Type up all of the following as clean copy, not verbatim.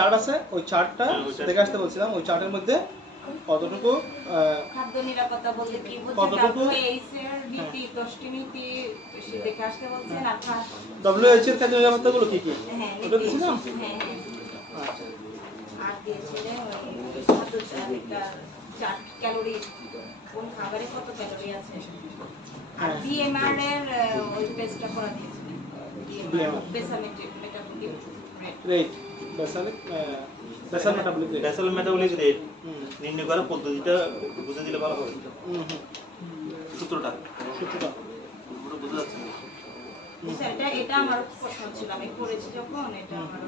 Chart আছে, ওই চার্টটা দেখে আসতে বলছিলাম। ওই চার্টের মধ্যে কতটুকু খাদ্য নিরাপত্তা বলতে কি কতটুকু WHO এর নীতি 10টি নীতি সে দেখে আসতে বলছেন। আর WHO এর খাদ্য নিরাপত্তাগুলো কি কি ওটা দিছিলাম। আচ্ছা আর দিয়েছিলেন ওই খাদ্য চার্ট ক্যালোরি কোন খাবারে কত ক্যালোরি আছে। আর BMR এর ওই পেজটা করা দিয়েছিলেন। BMR basal metabolic rate basal metabolic rate নির্ণয় করার পদ্ধতিটা বুঝে দিলে ভালো হবে। সূত্রটা পুরো বুঝা যাচ্ছে না স্যার। এটা আমার প্রশ্ন ছিল, আমি পড়েছি যখন, এটা আমার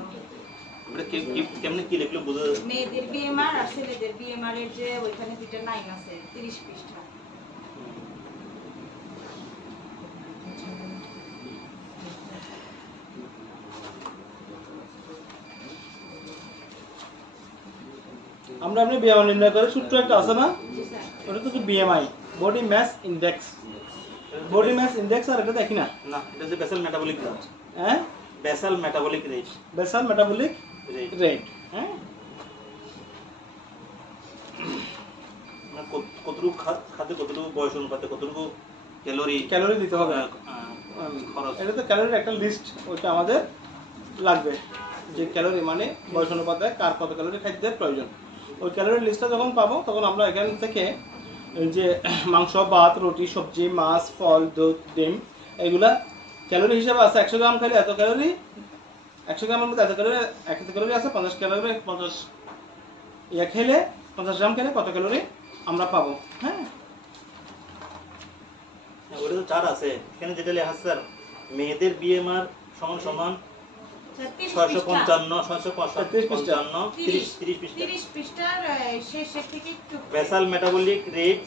এটা কেমনে কি লিখলে বুঝা যাচ্ছে। মেয়েদের BMR আর ছেলেদের BMR এর যে ওইখানে দুটো লাইন আছে 30 পৃষ্ঠা। আমরা আপনি BMI নির্ণয় করে সূত্র একটা আছে না, ওটা তো BMI body mass index. Body mass index আর এটা দেখি না, না এটা হচ্ছে বেসাল মেটাবলিক রেট। হ্যাঁ basal metabolic rate, basal metabolic rate. হ্যাঁ মানে কতটুকু খাদ্য কতটুকু বয়স অনুপাতে কতটুকু ক্যালোরি দিতে হবে খরচ। এটা তো ক্যালোরির একটা লিস্ট, ওটা আমাদের লাগবে যে ক্যালোরি মানে বয়স অনুপাতে কার কত ক্যালোরি খাদ্যের প্রয়োজন। ওই ক্যালোরির লিস্টটা যখন পাবো তখন আমরা এখান থেকে যে মাংস, ভাত, রুটি, সবজি, মাছ, ফল, দুধ, ডিম এগুলা ক্যালোরি হিসাবে আছে। 100 গ্রাম খেলে এত ক্যালোরি, 100 গ্রামের মধ্যে এত ক্যালোরি আছে। 50 ক্যালোরি 50 খেলে 50 গ্রাম খেলে কত ক্যালোরি আমরা পাবো। হ্যাঁ ওটা তো চার আছে এখানে যেটা লেখা আছে স্যার, মেয়েদের BMR সমান সমান 655 655 30 পৃষ্ঠার শেষের থেকে একটু বেসাল মেটাবলিক রেট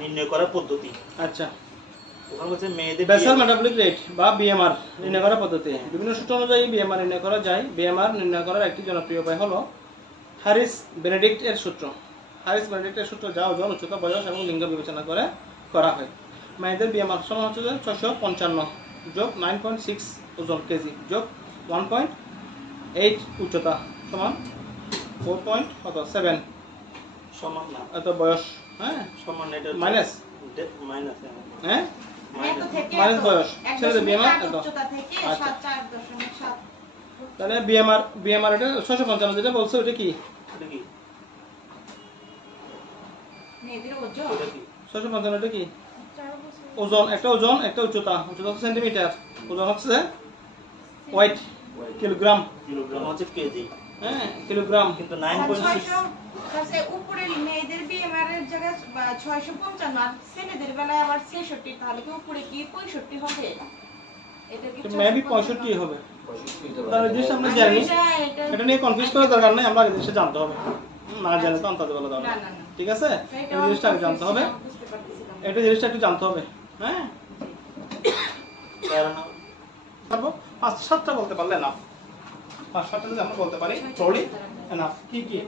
নির্ণয় করার পদ্ধতি। আচ্ছা ওখানে বলছে মেয়েদের বেসাল মেটাবলিক রেট বা BMR নির্ণয় করার পদ্ধতি। বিভিন্ন সূত্র অনুযায়ী BMR নির্ণয় করা যায়। BMR নির্ণয় করার একটি জনপ্রিয় উপায় হলো হ্যারিস বেনেডিক্ট এর সূত্র। হ্যারিস বেনেডিক্ট এর সূত্র যা ওজন, উচ্চতা, বয়স এবং লিঙ্গ বিবেচনা করে করা হয়। মেয়েদের BMR সমান হচ্ছে 655 যোগ 9.6 ওজন কেজি যোগ 1.8 উচ্চতা সমান 4.7 সমান না এত বয়স। হ্যাঁ সমান এটা মাইনাস হ্যাঁ মাইনাস বয়স ছেলেদের BMR এত উচ্চতা থেকে 4.7। তাহলে BMR এটা 655 যেটা বলছো ওটা কি? এটা কি মেয়েদের ওজন 655 এটা কি? ওজন, একটা ওজন একটা উচ্চতা। উচ্চতা হচ্ছে সেন্টিমিটার, ওজন হচ্ছে ওয়েট কিলোগ্রাম, কিলোগ্রাম হচ্ছে কেজি। হ্যাঁ কিলোগ্রাম কিন্তু 9.6 তাহলে উপরে মেয়েদের BMR এর জায়গায় 655 আর ছেলেদের বেলায় আবার 66, তাহলে কি উপরে কি 65 হবে? এটা কি মেবি 65 হবে। তাহলে জিনিস আমরা জানি, এটা নিয়ে কনফিউজ করার দরকার নাই, আমরা এই জিনিসটা জানতে হবে। না জানলে তো আন্তাজ বলা যাবে না, ঠিক আছে? এই জিনিসটা আগে জানতে হবে, এটা জিনিসটা একটু জানতে হবে। হ্যাঁ পারবো 5-7টা বলতে পারলে না, 5-7টা যদি আমরা বলতে পারি ট্রলি এনাফ। কি কি?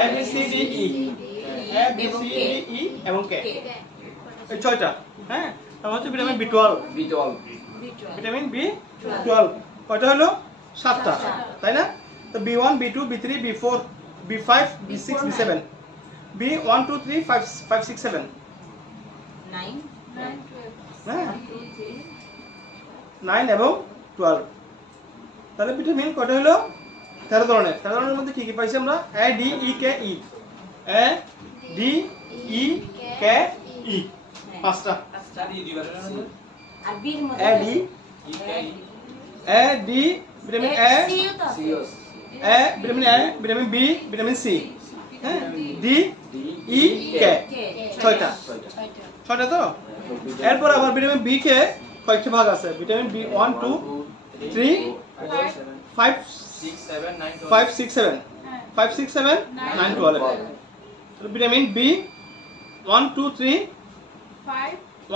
A B C D E, A B C D E এবং K, এই 6টা। হ্যাঁ তার হচ্ছে ভিটামিন B12, ভিটামিন B12 কয়টা হলো? 7টা, তাই না? তো B1 B2 B3 B4 B5 B6 B7 B1 2 3 5 6 7 9 হ্যাঁ 9 এবং 12। তাহলে ভিটামিন কয়টা হলো? 13 ধরনের। 13 ধরনের মধ্যে কি কি পাইছি আমরা? A D E K E, A D E K E, 5টা। আর B এর মধ্যে A D A D vitamin A, vitamin A, vitamin B, vitamin C, হ্যাঁ D E K, 6টা। 6টা তো? এরপর আবার ভিটামিন B কে কয়েকটা ভাগ আছে। Vitamin B 1 2 3 5 6 7 5 6 7 9 12। তো ভিটামিন B 1 2 3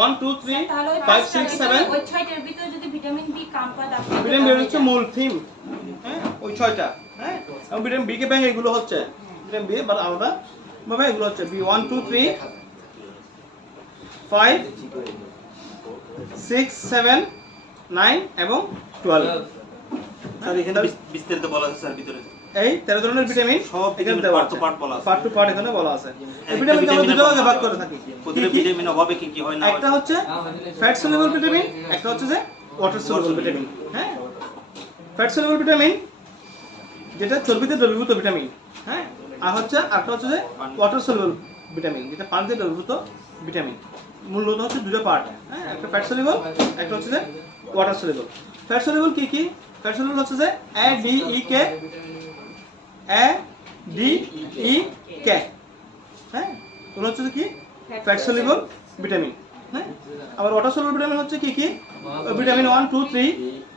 1 2 3 5 6 7 ওই 6টার ভিতরে যদি ভিটামিন B কম পায় তাহলে ভিটামিন B হচ্ছে মূল থিম। হ্যাঁ ওই 6টা। হ্যাঁ এবং ভিটামিন B কে ব্যাং এগুলো হচ্ছে ভিটামিন B বাট আলাদা ভাবে এগুলো হচ্ছে B 1 2 3 5 6 7 9 এবং 12। আর এখানে বিস্তারিত বলা আছে স্যার ভিতরে। এই 13 ধরনের ভিটামিন সব এখানে ভিটামিন দেওয়া পার্ট আছে। টু পার্ট বলা আছে। পার্ট টু পার্ট এখানে বলা আছে। এই একটা ভিটামিনকে আমরা দুটো ভিটামিনের ভাগে ভাগ করে থাকি। প্রতিটা কি কি? ভিটামিন অভাবে কি কি হয় না হয়? একটা হচ্ছে ফ্যাট সলিউবল ভিটামিন, একটা হচ্ছে যে ওয়াটার সলিউবল ভিটামিন। হ্যাঁ, ফ্যাট সলিউবল ভিটামিন যেটা চর্বিতে দ্রবীভূত ভিটামিন, হ্যাঁ, আর হচ্ছে একটা হচ্ছে যে ওয়াটার সলিউবল ভিটামিন যেটা পানিতে দ্রবীভূত ভিটামিন। মূলত হচ্ছে দুটো পার্ট, হ্যাঁ, একটা ফ্যাট সলিউবল, একটা হচ্ছে যে ওয়াটার সলিউবল। ফ্যাট সলিউবল কি কি? ফ্যাট সলিউবল হচ্ছে যে A D E K, A D E কে, হ্যাঁ, ওগুলো হচ্ছে কি ফ্যাট সলিউবল ভিটামিন। হ্যাঁ, আবার ওয়াটার সলিউবল ভিটামিন হচ্ছে কি কি? ভিটামিন 1 2 3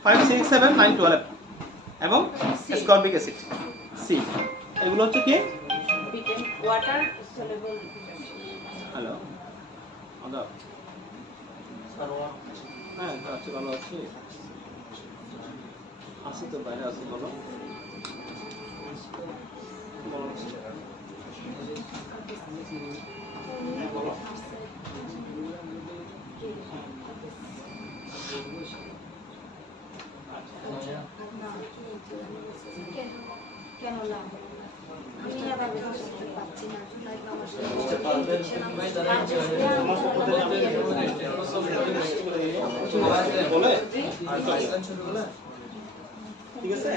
5 6 7 9 12 এবং অ্যাসকর্বিক অ্যাসিড সি, এগুলো হচ্ছে কি ভিটামিন ওয়াটার সলিউবল হ্যালো আদা হ্যাঁ আছি, ভালো আছি, আসি তো বাইরে আসি, বলো বলো বলো। কেন না আমি আবার পাচ্ছি না বলে ঠিক আছে।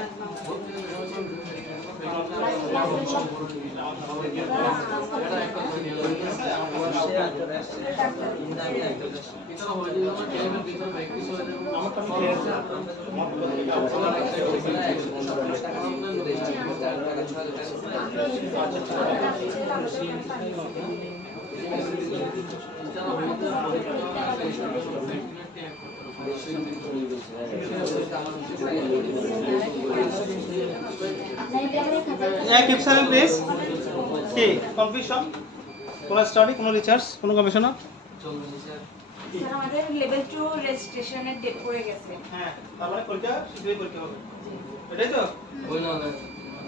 Keep silent please. কি কনফিউশন? কোন স্টাডি, কোন রিসার্চ, কোন গবেষণা? স্যার আমাদের লেভেল 2 রেজিস্ট্রেশনের ডেট পড়ে গেছে। হ্যাঁ, তার মানে পরীক্ষা শীঘ্রই পরীক্ষা হবে, এটাই তো?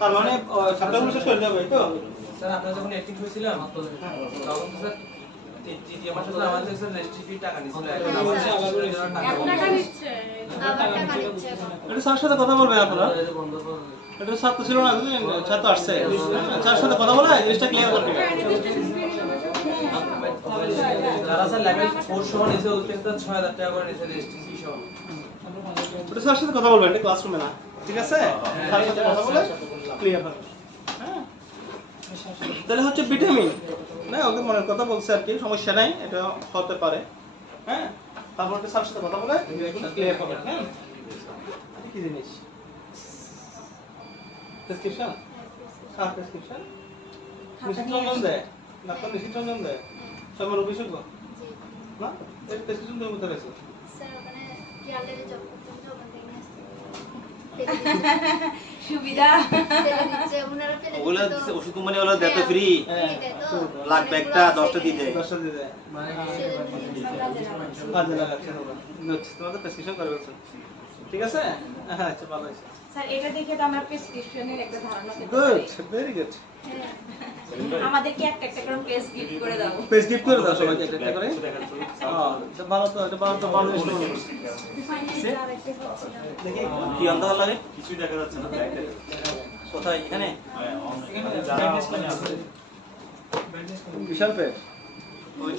তার মানে সপ্তাহগুলো শেষ করে যাবে, এই তো? স্যার আপনারা যখন অ্যাক্টিভ হয়েছিলাম তখন স্যার তৃতীয় মাসে তো আমাদের স্যার রেজিস্ট্রি টাকা নিছিল, এখন আবার টাকা নিচ্ছে, আবার টাকা নিচ্ছে। এটা স্যার সাথে কথা বলবেন আপনারা, এটা ছাত্র ছিল না, ছাত্র আসছে, স্যার সাথে কথা বলে জিনিসটা ক্লিয়ার করতে হবে। যারা স্যার লেভেল 4 সহ নিছে ওদের তো 6000 টাকা করে নিছে রেজিস্ট্রি সহ। এটা স্যার সাথে কথা বলবেন, এটা ক্লাসরুমে না, ঠিক আছে? স্যার সাথে কথা বলে ক্লিয়ার হবে। হ্যাঁ, তাহলে হচ্ছে ভিটামিন না, ওকে মনের কথা বলছে আর কি, সমস্যা নাই, এটা হতে পারে। হ্যাঁ, তারপর স্যার সাথে কথা বলে এগুলো ক্লিয়ার করবেন। হ্যাঁ, কি জিনিস প্রেসক্রিপশন? স্যার প্রেসক্রিপশন নিশ্চিত রঞ্জন দেয়, ডাক্তার নিশ্চিত রঞ্জন দেয়, সময় অভিযোগ না, এর প্রেসক্রিপশন তুমি কোথায় পেয়েছো? স্যার ওখানে কেয়ার লেভেল জব করতাম তো ওখান থেকে নিয়ে সুবিধা দিচ্ছে ওনারা ফেলে ওগুলা দিচ্ছে তো। ওষুধ কোম্পানি ওগুলা দেয় তো ফ্রি, লাগবে একটা 10টা দিয়ে দেয়। 10টা দিয়ে দেয়, কাজে লাগাচ্ছে তোমরা। গুড, তোমাদের প্রেসক্রিপশন করে বলছো, ঠিক আছে? হ্যাঁ, আচ্ছা, ভালো আছে। স্যার এটা দেখে তো আমরা প্রেসক্রিপশনের একটা ধারণা পেতে গুড, পারি। Very good. আমাদেরকে একটা একটা করে প্রেস গিফট করে দাও। পেজ ডিপ করে দাও সবাইকে একটা একটা করে। হ্যাঁ, এটা ভালো তো, এটা ভালো তো, ভালো ইনস্টল করো। দেখি কি অন্ধকার লাগে? কিছুই দেখা যাচ্ছে না। কোথায়? এখানে? বিশাল পেজ। ওই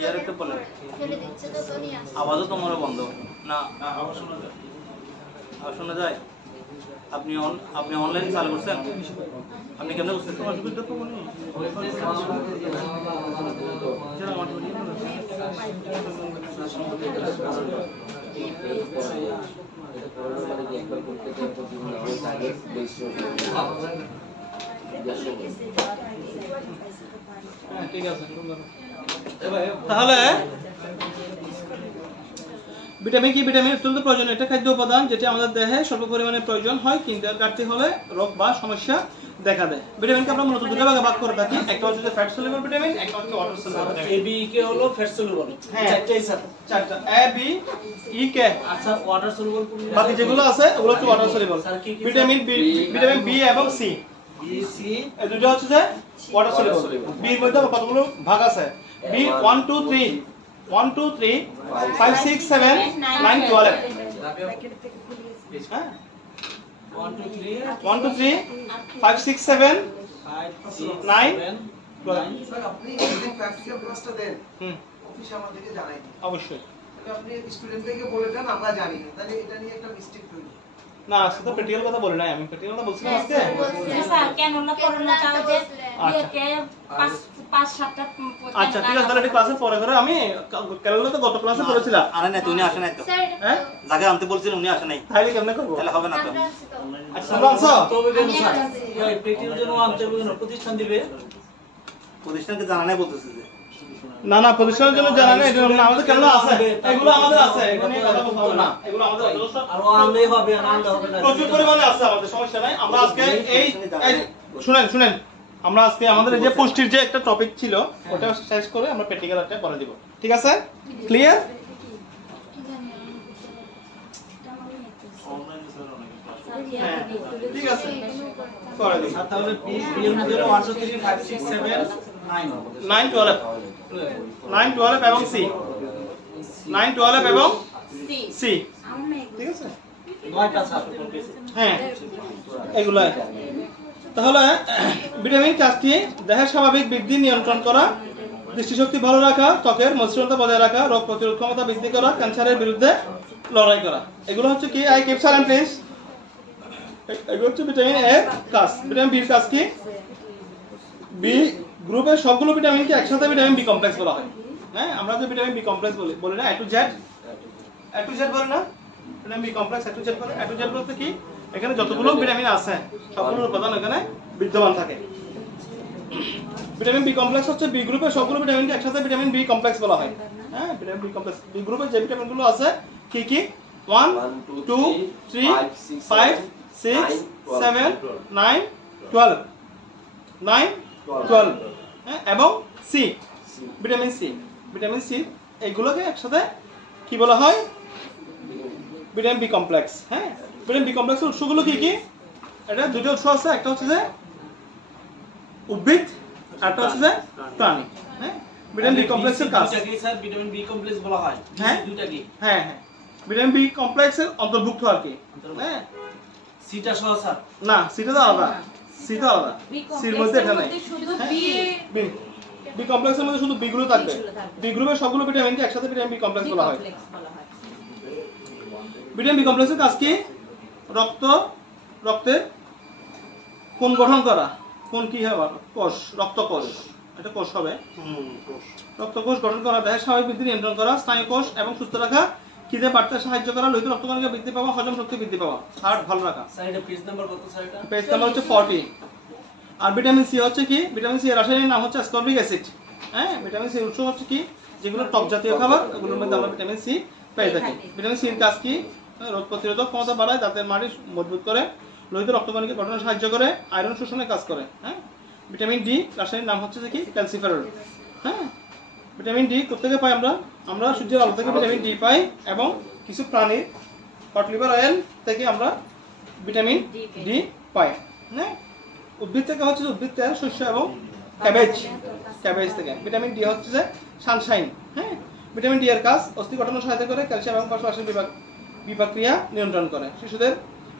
ইয়ার একটা বলে ফেলে দিচ্ছে তো তো নিয়ে আসছে। আওয়াজও তো মনে বন্ধ না, আওয়াজ শোনা যায়? আওয়াজ শোনা যায়? আপনি অনলাইন চালু করছেন? আপনি কেমনে করছেন? হ্যাঁ, ঠিক আছে। তাহলে ভিটামিন কি? ভিটামিন অত্যন্ত প্রয়োজনীয় একটা খাদ্য উপাদান যেটি আমাদের দেহে স্বল্প পরিমাণে প্রয়োজন হয়, কিন্তু এর ঘাটতি হলে রোগ বা সমস্যা দেখা দেয়। ভিটামিনকে আমরা মূলত দুটো ভাগে ভাগ করে থাকি, একটা হচ্ছে ফ্যাট সলিউবল ভিটামিন, একটা হচ্ছে water soluble vitamin. A B কে হলো ফ্যাট সলিউবল, হ্যাঁ, চারটাই স্যার। চারটা এ বি ই কে, আচ্ছা ওয়াটার সলিউবল বাকি যেগুলো আছে ওগুলো হচ্ছে water soluble. Vitamin B, vitamin B এবং সি, বি সি এই দুটো হচ্ছে যে ওয়াটার সলিউবল। বি এর মধ্যে কতগুলো ভাগ আছে? বি 1 2 3 1 2 3 5 6 7 9 12। হ্যাঁ, 1 2 3 1 2 3 5 6 7 5 6 9 9 স্যার আপনি যদি প্র্যাকটিক্যাল ক্লাসটা দেন হুম অফিসে আমাদেরকে জানাই দিন। অবশ্যই তাহলে আপনি স্টুডেন্টদেরকে বলে দেন আমরা জানি না, তাহলে এটা নিয়ে একটা মিস্টেক তৈরি হয়। না আজকে তো প্র্যাকটিক্যাল কথা বলি নাই, আমি প্র্যাকটিক্যাল কথা বলছিলাম আজকে। স্যার ক্যানোলা করোনা তাও যে আচ্ছা। ইয়েকে 5 7টা আচ্ছা ঠিক আছে, তাহলে এটা ক্লাসের পরে করে আমি ক্যালেন্ডার তো গত ক্লাসে করেছিলাম। আরে না তুই আসে নাই তো, স্যার হ্যাঁ জায়গা আনতে বলছিলেন উনি আসে নাই, তাহলে কেমনে করবো? তাহলে হবে না তো। আমরা আছি তো। আচ্ছা তোমরা আনছো? তবে কেন স্যার এই প্র্যাকটিক্যাল জন্য আনতে হবে না, প্রতিষ্ঠান দিবে। প্রতিষ্ঠানকে জানা নাই বলতেছে যে না না প্রতিষ্ঠানের জন্য জানা নেই, এগুলো আমাদের কেন আছে, এগুলো আমাদের আছে, এগুলো নিয়ে কথা বলতে হবে না, এগুলো আমাদের যথেষ্ট আর আনলেই হবে, না আনলে হবে না। প্রচুর পরিমাণে আছে, আমাদের সমস্যা নাই। আমরা আজকে এই শুনেন আমরা আজকে আমাদের এই যে পুষ্টির যে একটা টপিক ছিল ওটা শেষ করে আমরা প্র্যাকটিক্যাল একটা করে দিব, ঠিক আছে? ক্লিয়ার? হ্যাঁ ঠিক আছে করে দিব। আর তাহলে বি এর মধ্যে 1 2 3 5 6 7 9 9 12 9 12 এবং সি 9 12 এবং সি, ঠিক আছে? 9টা স্যার। হ্যাঁ এগুলো। তাহলে ভিটামিন কাজটি দেহের স্বাভাবিক বৃদ্ধি নিয়ন্ত্রণ করা, দৃষ্টিশক্তি ভালো রাখা, ত্বকের মসৃণতা বজায় রাখা, রোগ প্রতিরোধ ক্ষমতা বৃদ্ধি করা, ক্যান্সারের বিরুদ্ধে লড়াই করা। এগুলো হচ্ছে কি, আই কিপ সাইলেন্ট প্লিজ। এগুলো হচ্ছে ভিটামিন এর কাজ। ভিটামিন বির কাজ কি? বি গ্রুপের সবগুলো ভিটামিনকে একসাথে ভিটামিন বি কমপ্লেক্স বলা হয়। হ্যাঁ আমরা যে ভিটামিন বি কমপ্লেক্স বলি না, এ টু জেড বলে না, vitamin B complex A to Z বলে। এ টু জেড বলতে কি, এখানে যতগুলো ভিটামিন আছে সবগুলো উপাদান এখানে বিদ্যমান থাকে। ভিটামিন বি কমপ্লেক্স হচ্ছে বি গ্রুপের সবগুলো ভিটামিনকে একসাথে ভিটামিন বি কমপ্লেক্স বলা হয়। হ্যাঁ ভিটামিন বি কমপ্লেক্স বি গ্রুপে যে ভিটামিনগুলো আছে কি কি 1 2 3 5 6 7 9 12 9 12 হ্যাঁ এবং সি ভিটামিন সি এইগুলোকে একসাথে কি বলা হয়? Vitamin B complex. হ্যাঁ ভিটামিন বি কমপ্লেক্সের উৎসগুলো কি কি? এটা দুটো উৎস আছে, একটা হচ্ছে যে উদ্ভিদ আর একটা হচ্ছে যে প্রাণী। হ্যাঁ ভিটামিন বি কমপ্লেক্সের কাজ দুটাকে স্যার ভিটামিন বি কমপ্লেক্স বলা হয়। হ্যাঁ দুটাকে হ্যাঁ হ্যাঁ ভিটামিন বি কমপ্লেক্সের অন্তর্ভুক্ত আর কি। হ্যাঁ সিটা সহ স্যার। না সিটা তো আলাদা, সিটা আলাদা, সির মধ্যে এখানে শুধু বি বি কমপ্লেক্সের মধ্যে শুধু বি গ্রুপ থাকবে। বি গ্রুপের সবগুলো ভিটামিনকে একসাথে ভিটামিন বি কমপ্লেক্স বলা হয়। ভিটামিন বি কমপ্লেক্সের কাজ কি? রক্তের কোন গঠন করা, কোন কি হবে কোষ, রক্তকোষ, এটা কোষ হবে, রক্তকোষ গঠন করা, দেহের স্বাভাবিক বৃদ্ধি নিয়ন্ত্রণ করা, স্নায়ু কোষ এবং সুস্থ রাখা, খিদে বাড়তে সাহায্য করা, লোহিত রক্তকণিকা বৃদ্ধি পাওয়া, হজম শক্তি বৃদ্ধি পাওয়া, হার্ট ভালো রাখা। স্যার এটা পেজ নাম্বার কত স্যার? এটা পেজ নাম্বার হচ্ছে 40। আর ভিটামিন সি হচ্ছে কি? ভিটামিন সি এর রাসায়নিক নাম হচ্ছে অ্যাসকর্বিক অ্যাসিড। হ্যাঁ ভিটামিন সি এর উৎস হচ্ছে কি? যেগুলো টক জাতীয় খাবার ওগুলোর মধ্যে আমরা ভিটামিন সি পেয়ে থাকি। ভিটামিন সি এর কাজ কি? রোগ প্রতিরোধক ক্ষমতা বাড়ায়, দাঁতের মাড়ি মজবুত করে, লোহিত রক্তকণিকা গঠনে সাহায্য করে, আয়রন শোষণে কাজ করে। হ্যাঁ ভিটামিন ডি রাসায়নিক নাম হচ্ছে কি? ক্যালসিফেরল। হ্যাঁ ভিটামিন ডি কোথেকে পাই আমরা? আমরা সূর্যের আলো থেকে ভিটামিন ডি পাই এবং কিছু প্রাণীর কট লিভার অয়েল থেকে আমরা ভিটামিন ডি পাই। হ্যাঁ উদ্ভিদ থেকে হচ্ছে উদ্ভিদ তেল, শস্য এবং ক্যাবেজ থেকে। ভিটামিন ডি হচ্ছে যে সানশাইন। হ্যাঁ ভিটামিন ডি এর কাজ অস্থি গঠনে সহায়তা করে, ক্যালসিয়াম এবং ফসফরাসের বিপাক্রিয়া নিয়ন্ত্রণ করে, শিশুদের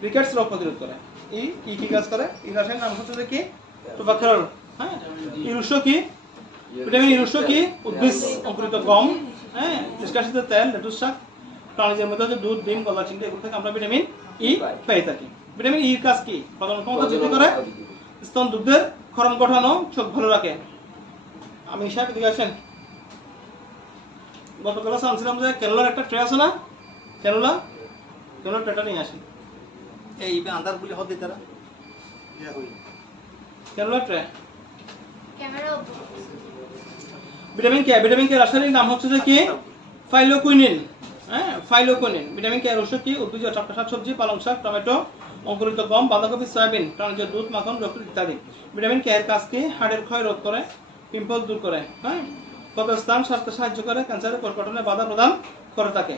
রিকেটস রোগ প্রতিরোধ করে। এই কি কাজ করে? এই রাসায়নিক নাম হচ্ছে যে কি? টোবাক্সারল। হ্যাঁ এর উৎস কি? ভিটামিন এর উৎস কি? উদ্ভিদ অঙ্কুরিত গম, হ্যাঁ নিষ্কাশিত তেল, লেটুস শাক, প্রাণীদের মধ্যে হচ্ছে দুধ, ডিম, গলা, চিংড়ি, এগুলো থেকে আমরা ভিটামিন ই পেয়ে থাকি। ভিটামিন ই কাজ কি? প্রজনন ক্ষমতা বৃদ্ধি করে, স্তন দুগ্ধের ক্ষরণ ঘটানো, চোখ ভালো রাখে। আমি সাহেব এদিকে আসেন। গত ক্লাসে আনছিলাম যে ক্যানোলার একটা ট্রে আছে না, ক্যানোলার ট্রেটা নিয়ে আসেন। এই আন্দার বলে হতে তারা ক্যানোলার ট্রে। ক্যামেরা ভিটামিন কে রাসায়নিক নাম হচ্ছে যে কি? ফাইলোকুইনিন। হ্যাঁ ফাইলোকুইনিন। ভিটামিন কে এর উৎস কি? উদ্ভিজ্জ শাকসবজি, পালং শাক, টমেটো, অঙ্কুরিত গম, বাঁধাকপি, সয়াবিন, প্রাণীজ দুধ, মাখন, যকৃৎ ইত্যাদি। ভিটামিন কে এর কাজ কি? হাড়ের ক্ষয় রোধ করে, পিম্পল দূর করে, হ্যাঁ ক্ষতস্থান সারতে সাহায্য করে, ক্যান্সারের কোষ গঠনে বাধা প্রদান করে থাকে।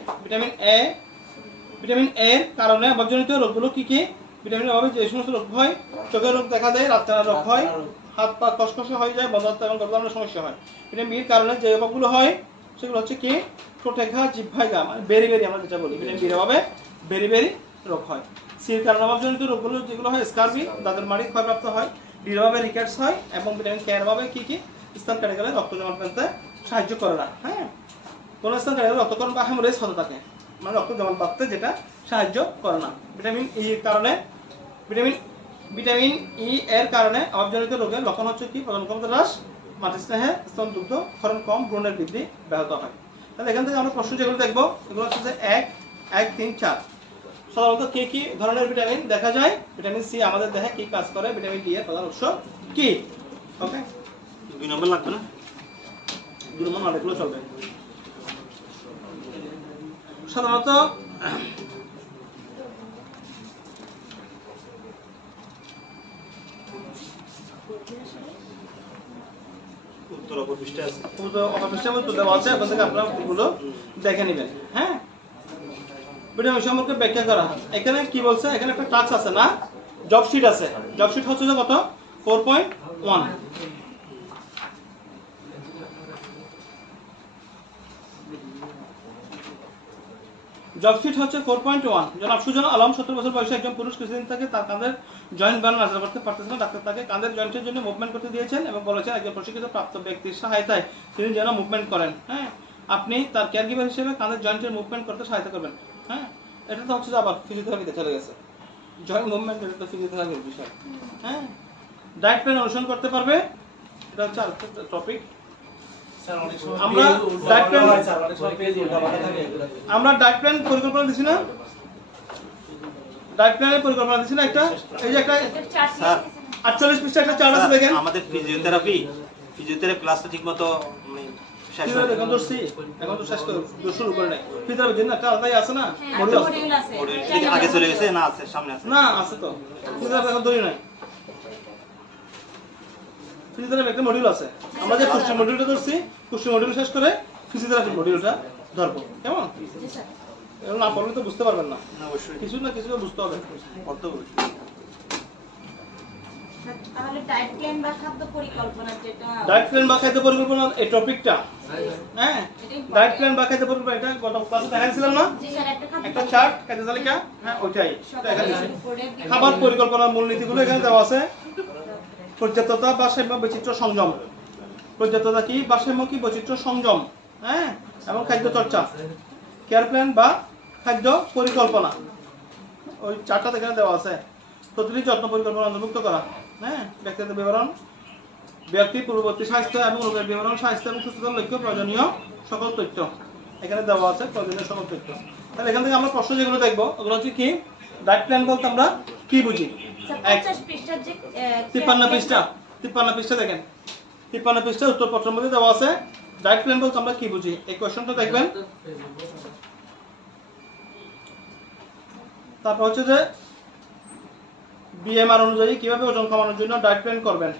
ভিটামিন এর কারণে অভাবজনিত রোগগুলো কি কি? ভিটামিনের অভাবে যে সমস্ত রোগ হয়, চোখের রোগ দেখা দেয়, রাতকানা রোগ হয়, হাত পা খসখসে হয়ে যায়, বন্ধ্যাত্ব এবং গর্ভধারণের সমস্যা হয়। ভিটামিন বির কারণে যে অভাবগুলো হয় সেগুলো হচ্ছে কি? ঠোঁটে ঘা, জিহ্বায় ঘা, মানে বেরি আমরা যেটা বলি। ভিটামিন বির অভাবে বেরি রোগ হয়। সির কারণে অভাবজনিত রোগগুলো যেগুলো হয় স্কারবি, দাঁতের মাড়ি ক্ষয়প্রাপ্ত হয়, ডির অভাবে রিকেটস হয় এবং ভিটামিন কে এর অভাবে কি স্তন কেটে গেলে রক্ত জমাট বাঁধতে সাহায্য করে না। হ্যাঁ, কোনো স্তন কেটে গেলে রক্তকরণ বা হেমোরেজ হতে থাকে, মানে রক্ত জমাট বাঁধতে যেটা সাহায্য করে না। ভিটামিন ই এর কারণে ভিটামিন ই এর কারণে অভাবজনিত রোগের লক্ষণ হচ্ছে কি প্রজনন ক্ষমতা হ্রাস, মাতৃস্নেহে স্তন দুগ্ধ ক্ষরণ কম, ভ্রূণের বৃদ্ধি ব্যাহত হয়। তাহলে এখান থেকে আমরা প্রশ্ন যেগুলো দেখবো এগুলো হচ্ছে যে 1, 1, 3, 4 সাধারণত কি ধরনের ভিটামিন দেখা যায়, ভিটামিন সি আমাদের দেহে কি কাজ করে, ভিটামিন ডি এর প্রধান উৎস কি। ওকে, 2 নম্বর লাগবে না, 2 নম্বর অনেকগুলো চলবে। সাধারণত উত্তর অপর পৃষ্ঠায় আছে। অপশনের মধ্যে দেওয়া আছে, ওখান থেকে আপনারা এগুলো দেখে নেবেন। হ্যাঁ, ভিটামিন সম্পর্কে ব্যাখ্যা করা। এখানে কি বলছে, এখানে একটা টাস্ক আছে না, জব শিট আছে। জব শিট হচ্ছে যে কত 4.1। জব শিট হচ্ছে 4.1। জনাব সুজন আলম 70 বছর বয়সে একজন পুরুষ, কিছুদিন থেকে তার কাঁধের জয়েন্ট বানানো নাড়াচাড়া করতে পারতেছেন না। ডাক্তার তাকে কাঁধের জয়েন্টের জন্য মুভমেন্ট করতে দিয়েছেন এবং বলেছেন একজন প্রশিক্ষিত প্রাপ্ত ব্যক্তির সহায়তায় তিনি যেন মুভমেন্ট করেন। হ্যাঁ, আপনি তার কেয়ার গিভার হিসেবে কাঁধের জয়েন্টের মুভমেন্ট করতে সহায়তা করবেন। হ্যাঁ, এটা তো হচ্ছে যে আবার ফিজিওথেরাপিতে চলে গেছে, জয়েন্ট মুভমেন্ট, এটা তো ফিজিওথেরাপির বিষয়। হ্যাঁ, ডায়েট প্ল্যান অনুসরণ করতে পারবে, এটা হচ্ছে আরেকটা টপিক। আমরা ডায়েট প্ল্যান পরিকল্পনা দিছি না, ডায়েট প্ল্যানের পরিকল্পনা দিছি না একটা, এই যে একটা 48 পৃষ্ঠা একটা চার্ট আছে দেখেন। আমাদের ফিজিওথেরাপি ক্লাসটা ঠিকমতো শেষ হয় এখন তো শেষ করে শুরু করে নাই। ফিজিওথেরাপি দিন একটা আলাদাই আছে না, মডিউল আছে, আগে চলে গেছে না, আছে সামনে আছে না, আছে তো ফিজিওথেরাপি এখন ধরি নাই। ফিজিওথেরাপি একটা মডিউল আছে, আমরা যে পুষ্টি মডিউলটা ধরছি, পুষ্টি মডিউল শেষ করে ফিজিওথেরাপি মডিউলটা ধরবো, কেমন? এগুলো না পড়লে তো বুঝতে পারবেন না, অবশ্যই কিছু না কিছু বুঝতে হবে, পড়তে হবে। তাহলে ডায়েট প্ল্যান বা খাদ্য পরিকল্পনা যেটা ডায়েট প্ল্যান বা খাদ্য পরিকল্পনা এই টপিকটা, হ্যাঁ, ডায়েট প্ল্যান বা খাদ্য পরিকল্পনা এটা গত ক্লাসে দেখাইছিলাম না, জি স্যার, একটা খাদ্য একটা চার্ট, খাদ্য তালিকা। হ্যাঁ, ওইটাই দেখা দিয়েছে। খাবার পরিকল্পনার মূলনীতিগুলো এখানে দেওয়া আছে। পর্যাপ্ততা, ভারসাম্য, বৈচিত্র্য, সংযম। পর্যাপ্ততা কি, ভারসাম্য কি, বৈচিত্র্য, সংযম। হ্যাঁ, এবং খাদ্য চর্চা, কেয়ার প্ল্যান বা খাদ্য পরিকল্পনা, ওই চারটা এখানে দেওয়া আছে। প্রতিটি যত্ন পরিকল্পনা অন্তর্ভুক্ত করা। হ্যাঁ, ব্যক্তিগত বিবরণ, ব্যক্তি পূর্ববর্তী স্বাস্থ্য এবং রোগের বিবরণ, স্বাস্থ্য এবং সুস্থতার লক্ষ্য, প্রয়োজনীয় সকল তথ্য এখানে দেওয়া আছে, প্রয়োজনীয় সকল তথ্য। তাহলে এখান থেকে আমরা প্রশ্ন যেগুলো দেখবো ওগুলো হচ্ছে কি, ডায়েট প্ল্যান বলতে আমরা কি বুঝি। 50 পৃষ্ঠার যে 53 পৃষ্ঠা দেখেন, 53 পৃষ্ঠা উত্তরপত্রের মধ্যে দেওয়া আছে ডায়েট প্ল্যান বলতে আমরা কি বুঝি। এই কোশ্চেনটা দেখবেন। তারপর হচ্ছে যে বিএমআর অনুযায়ী কিভাবে ওজন কমানোর জন্য ডায়েট প্ল্যান করবেন।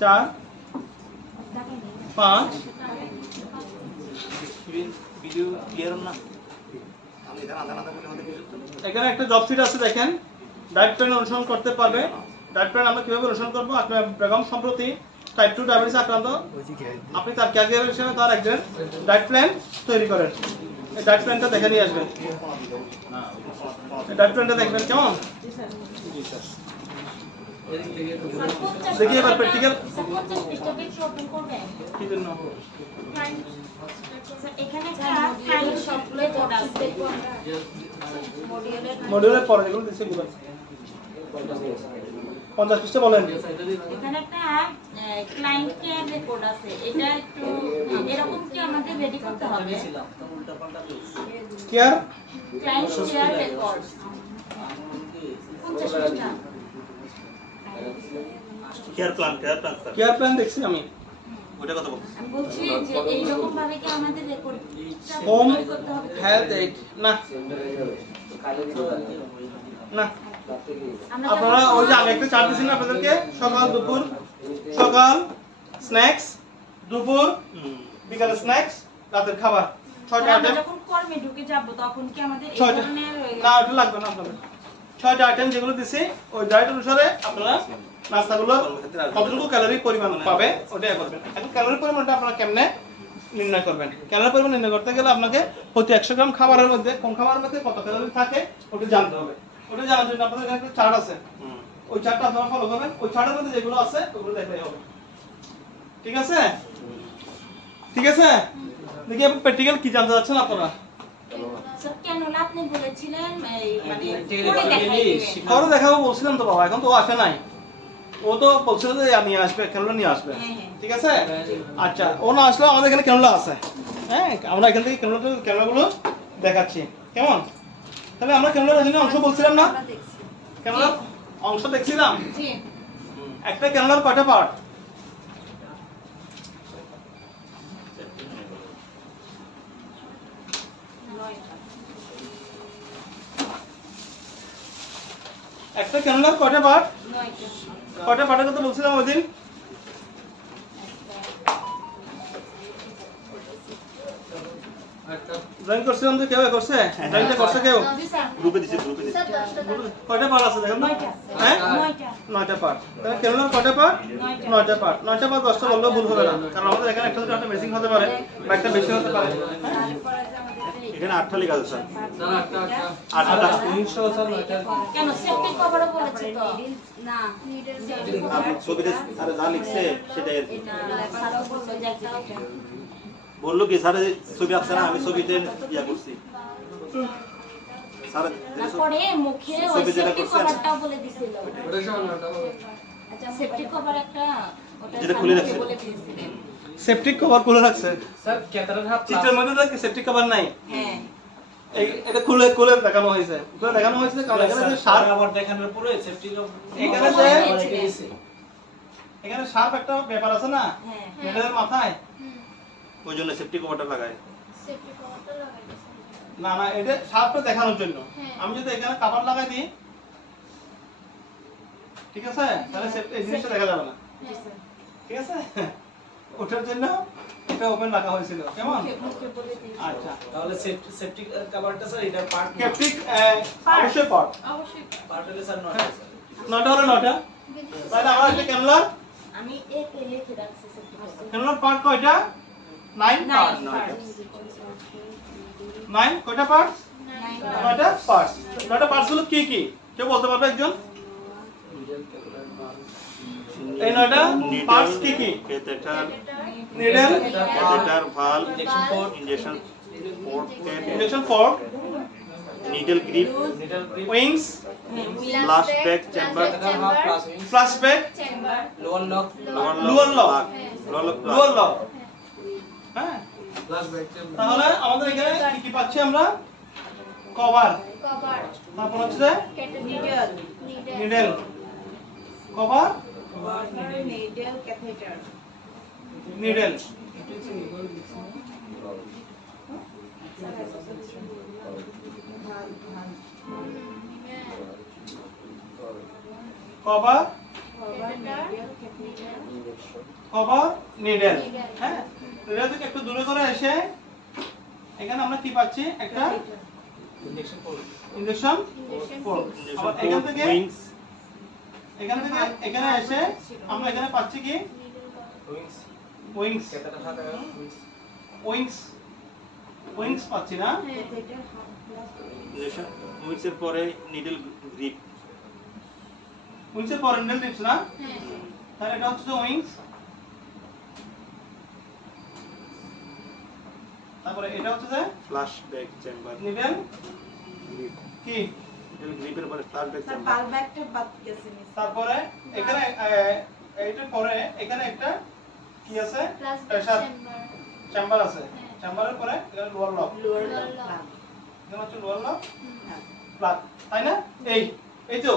চার, 5, ভিডিও ক্লিয়ার না, এখানে একটা জব শিট আছে দেখেন, ডায়েট প্ল্যান অনুসরণ করতে পারবে। ডায়েট প্ল্যান আমরা কিভাবে অনুসরণ করবো, আপনার বেগম সম্প্রতি টাইপ 2 ডায়াবেটিস আক্রান্ত, আপনি তার কেয়ারগিভার হিসেবে তার একজন ডায়েট প্ল্যান তৈরি করেন। এই ডায়েট প্ল্যানটা দেখে নিয়ে আসবেন, এই ডায়েট প্ল্যানটা দেখবেন, কেমন? জি স্যার, দেখি এবার প্র্যাকটিক্যাল 50 পৃষ্ঠাকে একটু ওপেন করবেন। কি জন্য স্যার, এখানে একটা ক্লায়েন্ট সবগুলো কোড আছে মডিউলের পরে যেগুলো দিচ্ছে গুলো 50 পৃষ্ঠা বলেন। এখানে একটা ক্লায়েন্ট কেয়ার রেকর্ড আছে, এটা একটু এরকম কি আমাদের রেডি করতে হবে? কেয়ার ক্লায়েন্ট কেয়ার রেকর্ড 50 পৃষ্ঠা। কেয়ার প্ল্যান কেয়ার প্ল্যান দেখছি আমি, ওটা কথা বলছি। আমি বলছি যে এইরকম ভাবে কি আমাদের রেকর্ড হোম হেলথ এইড না না, আপনারা ওই যে আগে একটা চার্ট দিয়েছিলেন আপনাদেরকে, সকাল দুপুর, সকাল স্ন্যাক্স, দুপুর বিকালে স্ন্যাক্স, রাতের খাবার, 6টা আমরা আইটেম। যখন কর্মে ঢুকে যাব তখন কি আমাদের এই 6টা ধরনের না, ওটা লাগবে না আপনাদের। 6টা আইটেম যেগুলো দিছি ওই ডায়েট অনুসারে আপনারা নাস্তাগুলো কতটুকু ক্যালোরি পরিমাণ পাবে ওটা করবেন। এখন ক্যালোরি পরিমাণটা আপনারা কেমনে নির্ণয় করবেন। ক্যালোরি পরিমাণ নির্ণয় করতে গেলে আপনাকে প্রতি 100 গ্রাম খাবারের মধ্যে কোন খাবারের মধ্যে কত ক্যালোরি থাকে ওটা জানতে হবে। ওটা জানার জন্য আপনাদের এখানে একটা চার্ট আছে, ওই চার্টটা আপনারা ফলো করবেন। ওই চার্টের মধ্যে যেগুলো আছে ওগুলো দেখলেই হবে। ঠিক আছে? ঠিক আছে? দেখি আপনি প্র্যাকটিক্যাল কি জানতে চাচ্ছেন আপনারা? স্যার ক্যানোলা আপনি বলেছিলেন এই মানে Practically করে দেখাই দিবেন। খরচ দেখাবো বলছিলাম তো বাবা, এখন তো ও আসে নাই। ও তো বলছিল যে নিয়ে আসবে, ক্যানোলা নিয়ে আসবে। ঠিক আছে? আচ্ছা, ও না আসলে আমাদের এখানে ক্যানোলা আছে। হ্যাঁ, আমরা এখান থেকে ক্যানোলাগুলো দেখাচ্ছি। কেমন? তাহলে আমরা ক্যানোলার জন্য অংশ বলছিলাম না? আমরা দেখছি। ক্যানোলার অংশ দেখছিলাম। জি। একটা ক্যানোলার কয়টা পার্ট? একটা ক্যানোলার কয়টা পার্ট? 9টা। কয়টা পার্টের কথা বলছিলাম ওই দিন? ড্রয়িং করছিলাম তো কেউ করছে? ড্রয়িংটা করছে কেউ? জি স্যার। গ্রুপে দিছি স্যার 10টা কয়টা পার্ট আছে দেখেন তো? 9টা। হ্যাঁ? 9টা। 9টা পার্ট। তাহলে ক্যানোলার কয়টা পার্ট? 9টা পার্ট। 9টা পার্ট 10টা বললেও ভুল হবে না, কারণ আমাদের এখানে একটা দুটো মিসিং হতে পারে বা একটা বেশি হতে পারে। তারপরে যে আমাদের এই এখানে 8টা লেখা আছে স্যার। স্যার আটটা 8টা। 300 স্যার 9টা কেন সেফটি কভারও বলেছে তো? না। আপনি ছবিতে স্যার যা লিখছে সেটাই আর কি। স্যারও বললো যে একটা বললো কি স্যার ছবি আছে না, আমি ছবিতে ইয়া করছি। স্যার তারপরে মুখে ওই ছবি যেটা সেফটি করছেন। কভারটাও বলে দিছিল। ওটা সব 9টা হবে আচ্ছা সেফটি কভার একটা ওটা যেটা খুলে স্যারকে রাখছে। বলে দিয়েছিলেন। সেপটিক কভার খুলে রাখছে। স্যার ক্যাটারের হাত চিত্রের মধ্যে তো সেপটিক কভার নাই। হ্যাঁ। এটা খুলে খুলে দেখানো হয়েছে। খুলে দেখানো হয়েছে কারণ এখানে যে শার্প, আবার দেখানোর পরে সেফটি এখানে এখানে শার্প একটা ব্যাপার আছে না হ্যাঁ। মেটালের মাথায়। ওই জন্য সেফটি কভারটা লাগায়। সেফটি কভারটা লাগাই দিয়েছে। না না, এটা শার্পটা দেখানোর জন্য। হ্যাঁ। আমি যদি এখানে কভার লাগাই দিই, ঠিক আছে, তাহলে এই জিনিসটা দেখা যাবে না। জি স্যার। ঠিক আছে? ওটার জন্য এটা ওপেন রাখা হয়েছিল। কেমন? মুখে বলে দিয়েছিল। আচ্ছা, তাহলে সেফটি কভারটা স্যার এটা পার্ট ক্যাপটিক অবশ্যই পার্ট। অবশ্যই। পার্ট হলে স্যার 9টা স্যার 9টা হলো 9টা। তাহলে আমরা একটা ক্যানোলার আমি এতে লিখে রাখছি সেফটি কভার। ক্যানোলার পার্ট কয়টা? 9 পার্ট। 9 কয়টা পার্ট? 9টা পার্টস। 9টা পার্টস গুলো কি কি কেউ বলতে পারবে একজন? এই 9টা পার্টস কি কি? Catheter, needle, catheter, valve, injection port injection port, injection fork, needle grip, needle grip wings, flush back chamber, half plus wings flush back, chamber lower lock lower lock, lower lower lock. হ্যাঁ, plus back chamber তাহলে আমাদের এখানে কি কি পাচ্ছি আমরা? Cover, cover তারপর হচ্ছে needle needle, cover, needle catheter needle, cover, cover, needle. হ্যাঁ, নিডল থেকে একটু দূরে করে এসে এখানে আমরা কি পাচ্ছি? একটা ইনজেকশন পোর্ট ইনজেকশন পোর্ট। আবার এখান থেকে উইংস, এখানে এসে আমরা এখানে পাচ্ছি কি? উইংস উইংস, ক্যাটারের হাত উইংস উইংস, উইংস পাচ্ছি না? ইনজেকশন উইংসের পরে নিডল গ্রিপ, উইংসের পরে নিডল টিপস না? তাহলে এটা হচ্ছে উইংস। তারপরে এটা হচ্ছে যে flush back chamber, needle grip, কি? নিডল গ্রিপের পরে flush back sir chamber, bulb একটা বাদ গেছে মিস। তারপরে এখানে এইটার পরে এখানে একটা কি আছে? প্লাস প্রেসার চেম্বার চেম্বার আছে। চেম্বারের পরে এখানে lower lock, lower Lower lock lock. এখানে হচ্ছে লোয়ার লক প্লাগ, তাই না? এই তো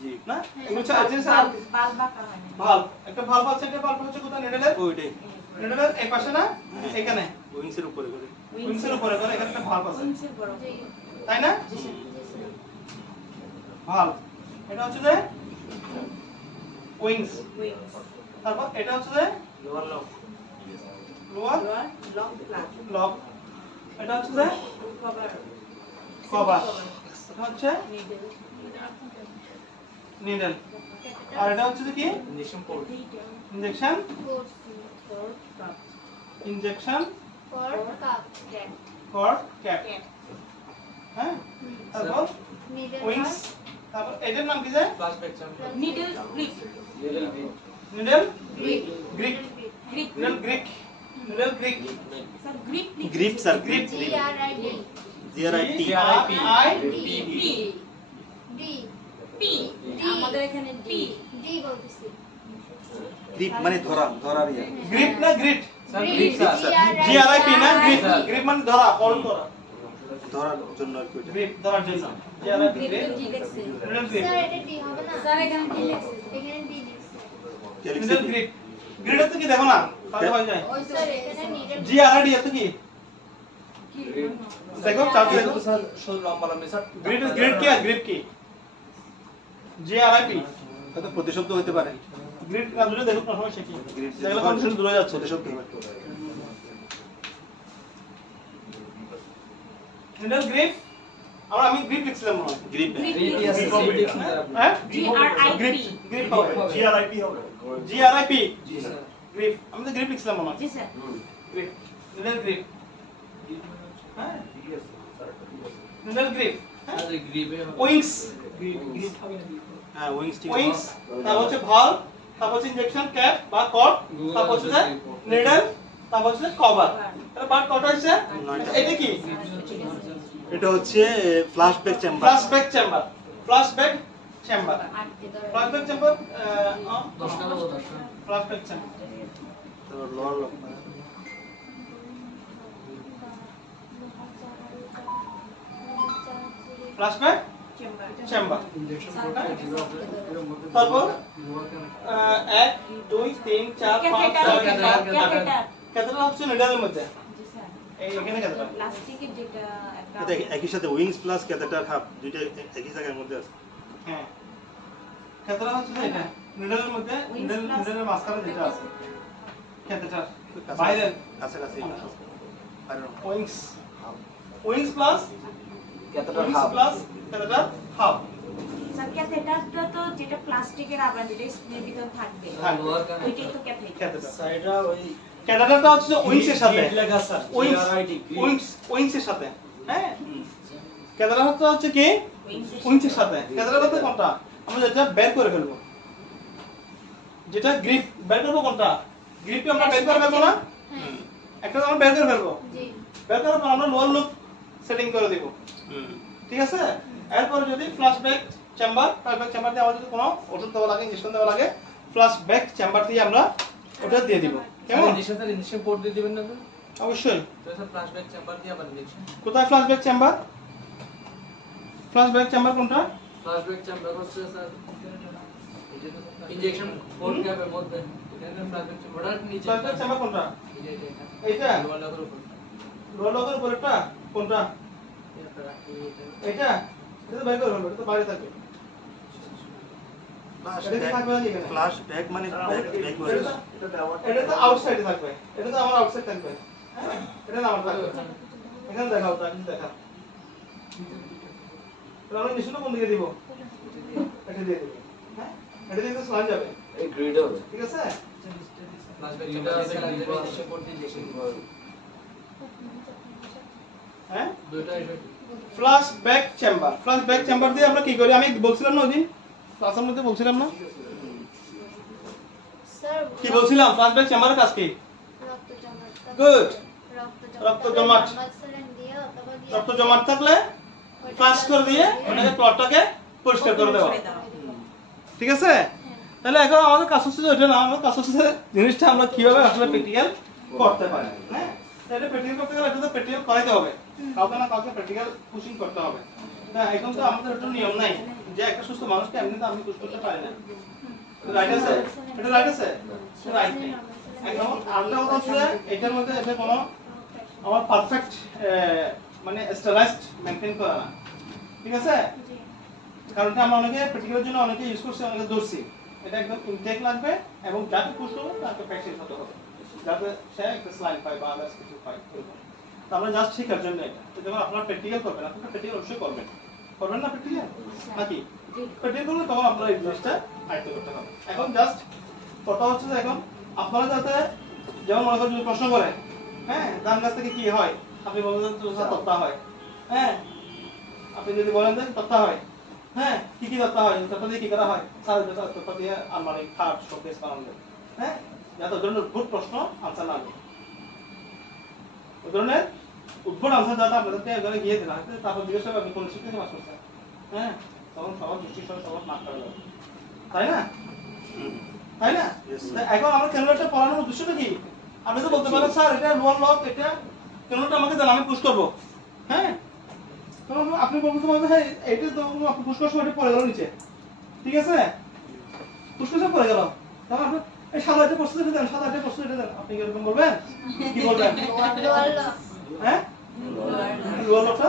জি না, এগুলো চার্জেস আর বাল্ব বাঁকা হয় না। ভালভ, একটা ভালভ আছে। এটা ভালভ হচ্ছে কোথায়? নিডলের ওইটাই নিডলের এই পাশে না? এখানে উইংসের উপরে করে। উইংসের উপরে করে এখানে একটা ভালভ আছে, উইংসের বড় তাই না? ভালভ, এটা হচ্ছে যে উইংস। উইংস তারপর এটা হচ্ছে যে lower lock lower lower lock plug lock, এটা হচ্ছে যে কভার কভার, এটা হচ্ছে নিডল নিডল, আর এটা হচ্ছে যে কি? Injection port injection course four top injection for cup for cap, cap হ্যাঁ, তারপর নিডল উইংস, তারপর এটার নাম কি যায়? Flashback champion needle grip needle grip grip, grip needle grip, needle grip, sir grip grip sir grip GRID GRIP P D P আমাদের এখানে P D বলতেছি গ্রিপ মানে ধরা ধরার ইয়ে গ্রিপ না grit, sir grip sir GRIP না grip, grip মানে ধরা, হোল্ড করা, ধরার জন্য আর কি ওইটা গ্রিপ ধরার জন্য GRIP গ্রিপ, জি লেখছে নিডল গ্রিপ, স্যার এটা D হবে না স্যার এখানে ডি লেখছে এখানে D লিখছে নিডল গ্রিপ, গ্রিট তো কি দেখো না, তাহলে হয়ে যায়। ওই স্যার এখানে নিডল GRID এত কি দেখো, চাপে দেখো, স্যার শুধু লম্বা লম্বা স্যার গ্রিট গ্রিট কি আর গ্রিপ কি? GRIP হয়তো প্রতিশব্দ হতে পারে গ্রিট না দূরে দেখো, কোন সমস্যা কি? গ্রিপ দেখলে কন্ডিশন দূরে যাচ্ছে। প্রতিশব্দ হবে নিডল গ্রিপ, আমি গ্রিপ লিখছিলাম মনে হয়। গ্রিপ গ্রিপ আছে হ্যাঁ GRIP গ্রিপ হবে, GRIP হবে GRIP জি স্যার গ্রিপ, আমি তো গ্রিপ লিখছিলাম মনে হয়। জি স্যার গ্রিপ, নিডল গ্রিপ, হ্যাঁ নিডল গ্রিপ, গ্রিপে উইংস, হ্যাঁ উইংস ঠিক উইংস, তারপর হচ্ছে ভাল, তারপর হচ্ছে ইনজেকশন ক্যাপ বা কট, তারপর হচ্ছে নিডল, তারপর হচ্ছে কভার। তাহলে পার্ট কত হচ্ছে? এটা কি? এটা হচ্ছে flashback chamber flashback chamber, flashback chamber, flashback chamber, flashback chamber, তো lower flashback chamber chamber. Injection তারপর 1 2 3 4 5 6 7 ক্যাথেটার কতটা হচ্ছে নিডলের মধ্যে? জি স্যার এই এখানে কতটা? প্লাস্টিকের যেটা একটা এটা একই সাথে উইংস প্লাস ক্যাথেটার হাফ দুইটা একই জায়গার মধ্যে আছে হ্যাঁ, কতটা হচ্ছে এটা নিডলের মধ্যে, নিডলের মাঝখানে যেটা আছে ক্যাথেটার, বাইরে কাছাকাছি wings, wings plus catheter wings half plus catheter half. Sir ক্যাথেটারটা তো যেটা প্লাস্টিকের আবার যেটা স্প্রে ভিতর থাকবে হ্যাঁ, ওইটাই তো ক্যাথেটার ক্যাথেটার। সাইডা ওই ক্যাথেটারটা হচ্ছে উইংস এর সাথে, লেখা স্যার উইংস, GRID উইংস এর সাথে, হ্যাঁ ক্যাথেটার হচ্ছে কি উইংস এর সাথে। ক্যাথেটার হচ্ছে কোনটা? আমরা যেটা বের করে ফেলবো, যেটা গ্রিপ বের করবো, কোনটা গ্রিপকে আমরা বের করে ফেলবো না, হ্যাঁ একটা আমরা বের করে ফেলবো, জি বের করার পর আমরা লোয়ার লুপ সেটিং করে দিব, ঠিক আছে। এরপরে যদি ফ্ল্যাশব্যাক চেম্বার, ফ্ল্যাশব্যাক চেম্বার দিয়ে আমাদের যদি কোনো ওষুধ দেওয়া লাগে, ইনজেকশন দেওয়া লাগে, ফ্ল্যাশব্যাক চেম্বার দিয়ে আমরা ওটা দিয়ে দিব, কেমন? ইনজেকশন স্যার ইনজেকশন পোর্ট দিয়ে দিবেন না স্যার অবশ্যই। তো স্যার ফ্ল্যাশব্যাক চেম্বার দিয়ে আবার ইনজেকশন কোথায় ফ্ল্যাশব্যাক চেম্বার? ফ্ল্যাশব্যাক চেম্বার কোনটা? ফ্ল্যাশব্যাক চেম্বার হচ্ছে স্যার ইনজেকশন পোর্ট ক্যাপের মধ্যে এখানে ফ্ল্যাশব্যাক চেম্বার নিচে ফ্ল্যাশব্যাক চেম্বার কোনটা? এইটা লোয়ার লেভেলের উপর রোলকের উপরেরটা কোনটা? এইটা, এটা তো বাইরে করে ফেলবো, এটা তো বাইরে থাকবে। এটা কি থাকবে না এখানে? ফ্ল্যাশব্যাক মানে ব্যাক করে এটা তো আউটসাইডে থাকবে, এটা তো আমার আউটসাইড থাকবে, হ্যাঁ এটা না আমার থাকবে। এখানে দেখাও, তা কিছু দেখা, তাহলে আমরা নিশ্চয় কোন দিকে দিব? এটা দিয়ে দিব, হ্যাঁ এটা দিয়ে তো স্লাইড যাবে, এই গ্রিড হবে ঠিক আছে। Flashback chamber sir injection port দিয়ে ইনজেকশন হ্যাঁ দুইটা ফ্ল্যাশব্যাক চেম্বার, ফ্ল্যাশব্যাক চেম্বার দিয়ে আমরা কি করি? আমি বলছিলাম না ওদিন ক্লাসের মধ্যে বলছিলাম না, স্যার কি বলছিলাম? ফ্ল্যাশব্যাক চেম্বারের কাজ কি? রক্ত জমাট Good. রক্ত রক্ত জমাট। রক্ত জমাট থাকলে ফ্লাশ করে দিয়ে ওটাকে ক্লটটাকে পরিষ্কার করে দেওয়া, ঠিক আছে। তাহলে এখন আমাদের কাজ হচ্ছে ওইটা না, আমাদের কাজ হচ্ছে জিনিসটা আমরা কিভাবে আসলে প্র্যাকটিক্যাল করতে পারি, হ্যাঁ তাহলে প্র্যাকটিক্যাল করতে গেলে এটা তো প্র্যাকটিক্যাল করাইতে হবে, কাউকে না কাউকে প্র্যাকটিক্যাল পুশিং করতে হবে। হ্যাঁ এখন তো আমাদের একটা নিয়ম নাই যে একটা সুস্থ মানুষকে এমনিতে আমি পুশ করতে পারি না, রাইট আছে? এটা রাইট আছে? রাইট নেই। একদম আরেকটা কথা হচ্ছে এটার মধ্যে এসে কোনো আমার পারফেক্ট মানে স্টেরাইজড মেইনটেইন করা না, ঠিক আছে। কারণ আমরা অনেকে প্র্যাকটিক্যালের জন্য অনেকে ইউজ করছি, অনেকে ধরছি, এটা একদম ইনটেক লাগবে এবং যাকে পুশ করবে তাকে প্র্যাকটিস হতে হবে, যাতে সে একটা স্লাইড পায় বা আদার্স কিছু পায়। তো আমরা জাস্ট শেখার জন্য এটা, তো যখন আপনারা প্র্যাকটিক্যাল করবেন, আপনারা প্র্যাকটিক্যাল অবশ্যই করবেন না প্র্যাকটিক্যাল নাকি? প্র্যাকটিক্যাল করলে তখন আপনারা এই জিনিসটা আয়ত্ত করতে হবে। এখন জাস্ট কথা হচ্ছে যে এখন আপনারা যাতে যেমন মনে করেন যদি প্রশ্ন করে, হ্যাঁ ধান গাছ থেকে কি হয়, আপনি বলবেন তক্তা হয়, হ্যাঁ আপনি যদি বলেন যে তক্তা হয়, হ্যাঁ কি কি তক্তা হয়, তক্তা দিয়ে কি করা হয়, তক্তা দিয়ে আলমারি খাট শোকেস বানানো যায়, হ্যাঁ যাতে ওই ধরনের উদ্ভুত প্রশ্ন আনসার না দেয়, ওই ধরনের উদ্ভুত আনসার যাতে আপনাদেরকে একজনে গিয়ে দিলাম, তারপর জিজ্ঞেস করবে আপনি কোন শিক্ষা থেকে পাস করছেন, হ্যাঁ তখন সবার দৃষ্টি সবার নাক কাটা যাবে, তাই না? তাই না? এখন আমরা ক্যালকুলেটর পড়ানোর উদ্দেশ্যটা কি? আপনি তো বলতে পারেন স্যার এটা লোয়ার লক, এটা ক্যালকুলেটর আমাকে দেন, আমি পুশ করব, হ্যাঁ তখন আপনি বলতে পারবেন হ্যাঁ এইটা তো আপনি পুশ করার সময় এটা পড়ে গেল নিচে, ঠিক আছে পুশ করে পড়ে গেল, তখন আপনি এই সাদা এটা প্রশ্ন এটা দেন, সাদা এটা প্রশ্ন এটা দেন, আপনি এরকম বলবেন? কি বলবেন? হ্যাঁ লোয়ার লকটা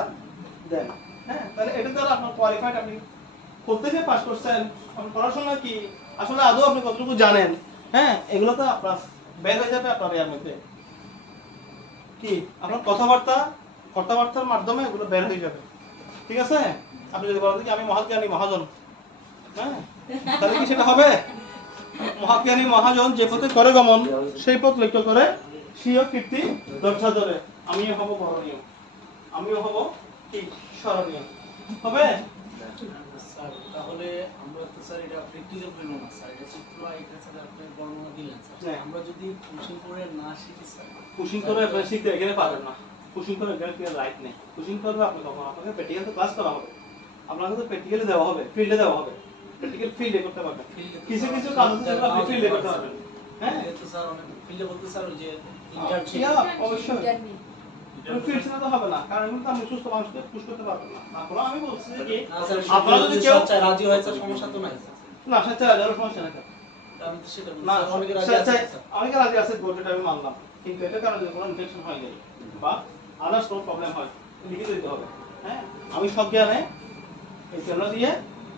দেন, হ্যাঁ তাহলে এটা দ্বারা আপনার কোয়ালিফাইড, আপনি কোথেকে পাস করছেন, আপনার পড়াশোনা কি, আসলে আদৌ আপনি কতটুকু জানেন, হ্যাঁ এগুলো তো আপনার বের হয়ে যাবে আপনার এর মধ্যে, কি আপনার কথাবার্তার মাধ্যমে এগুলো বের হয়ে যাবে, ঠিক আছে? আপনি যদি বলেন কি আমি মহাজ্ঞানী মহাজন, হ্যাঁ তাহলে কি সেটা হবে? মহাজ্ঞানী মহাজন যে পথে করে গমন সেই পথ লক্ষ্য করে স্বীয় কীর্তি দর্শা ধরে আমিও হব বরণীয়, আমিও হব কি স্মরণীয় হবে। স্যার তাহলে আমরা তো স্যার এটা প্র্যাকটিক্যাল করব না স্যার, এটা চিত্র এটা স্যার আপনি বর্ণনা দিলেন স্যার, আমরা যদি পুশিং করে না শিখি স্যার, পুশিং করে আপনি শিখতে এখানে পারবেন না, পুশিং করে এখানে কি রাইট নেই, পুশিং করবে আপনি তখন আপনাকে প্র্যাকটিক্যাল তো ক্লাস করা হবে, আপনাকে তো প্র্যাকটিক্যালি দেওয়া হবে, ফিল্ডে দেওয়া হবে, প্র্যাকটিক্যাল ফিল্ডে করতে পারবেন, কিছু কিছু কাজ আছে যেগুলো আপনি ফিল্ডে করতে পারবেন, হ্যাঁ তো স্যার অনেক ফিল্ডে বলতে স্যার ওই যে ইন্টার্নশিপ অবশ্যই ফিল্ড ছিল তো হবে না, কারণ এমন তো আমি সুস্থ মানুষকে পুশ করতে পারবো না, তারপরে আমি বলছি যে আপনারা যদি কেউ রাজি হয় স্যার সমস্যা তো নাই না স্যার যারা সমস্যা নাই আমি তো সেটা না অনেকে রাজি আছে অনেকে রাজি আছে গোটা আমি মানলাম, কিন্তু এটা কারণে যদি কোনো ইনফেকশন হয় যায় বা আদার্স কোনো প্রবলেম হয় লিখে দিতে হবে, হ্যাঁ আমি সব জ্ঞানে এই কেন দিয়ে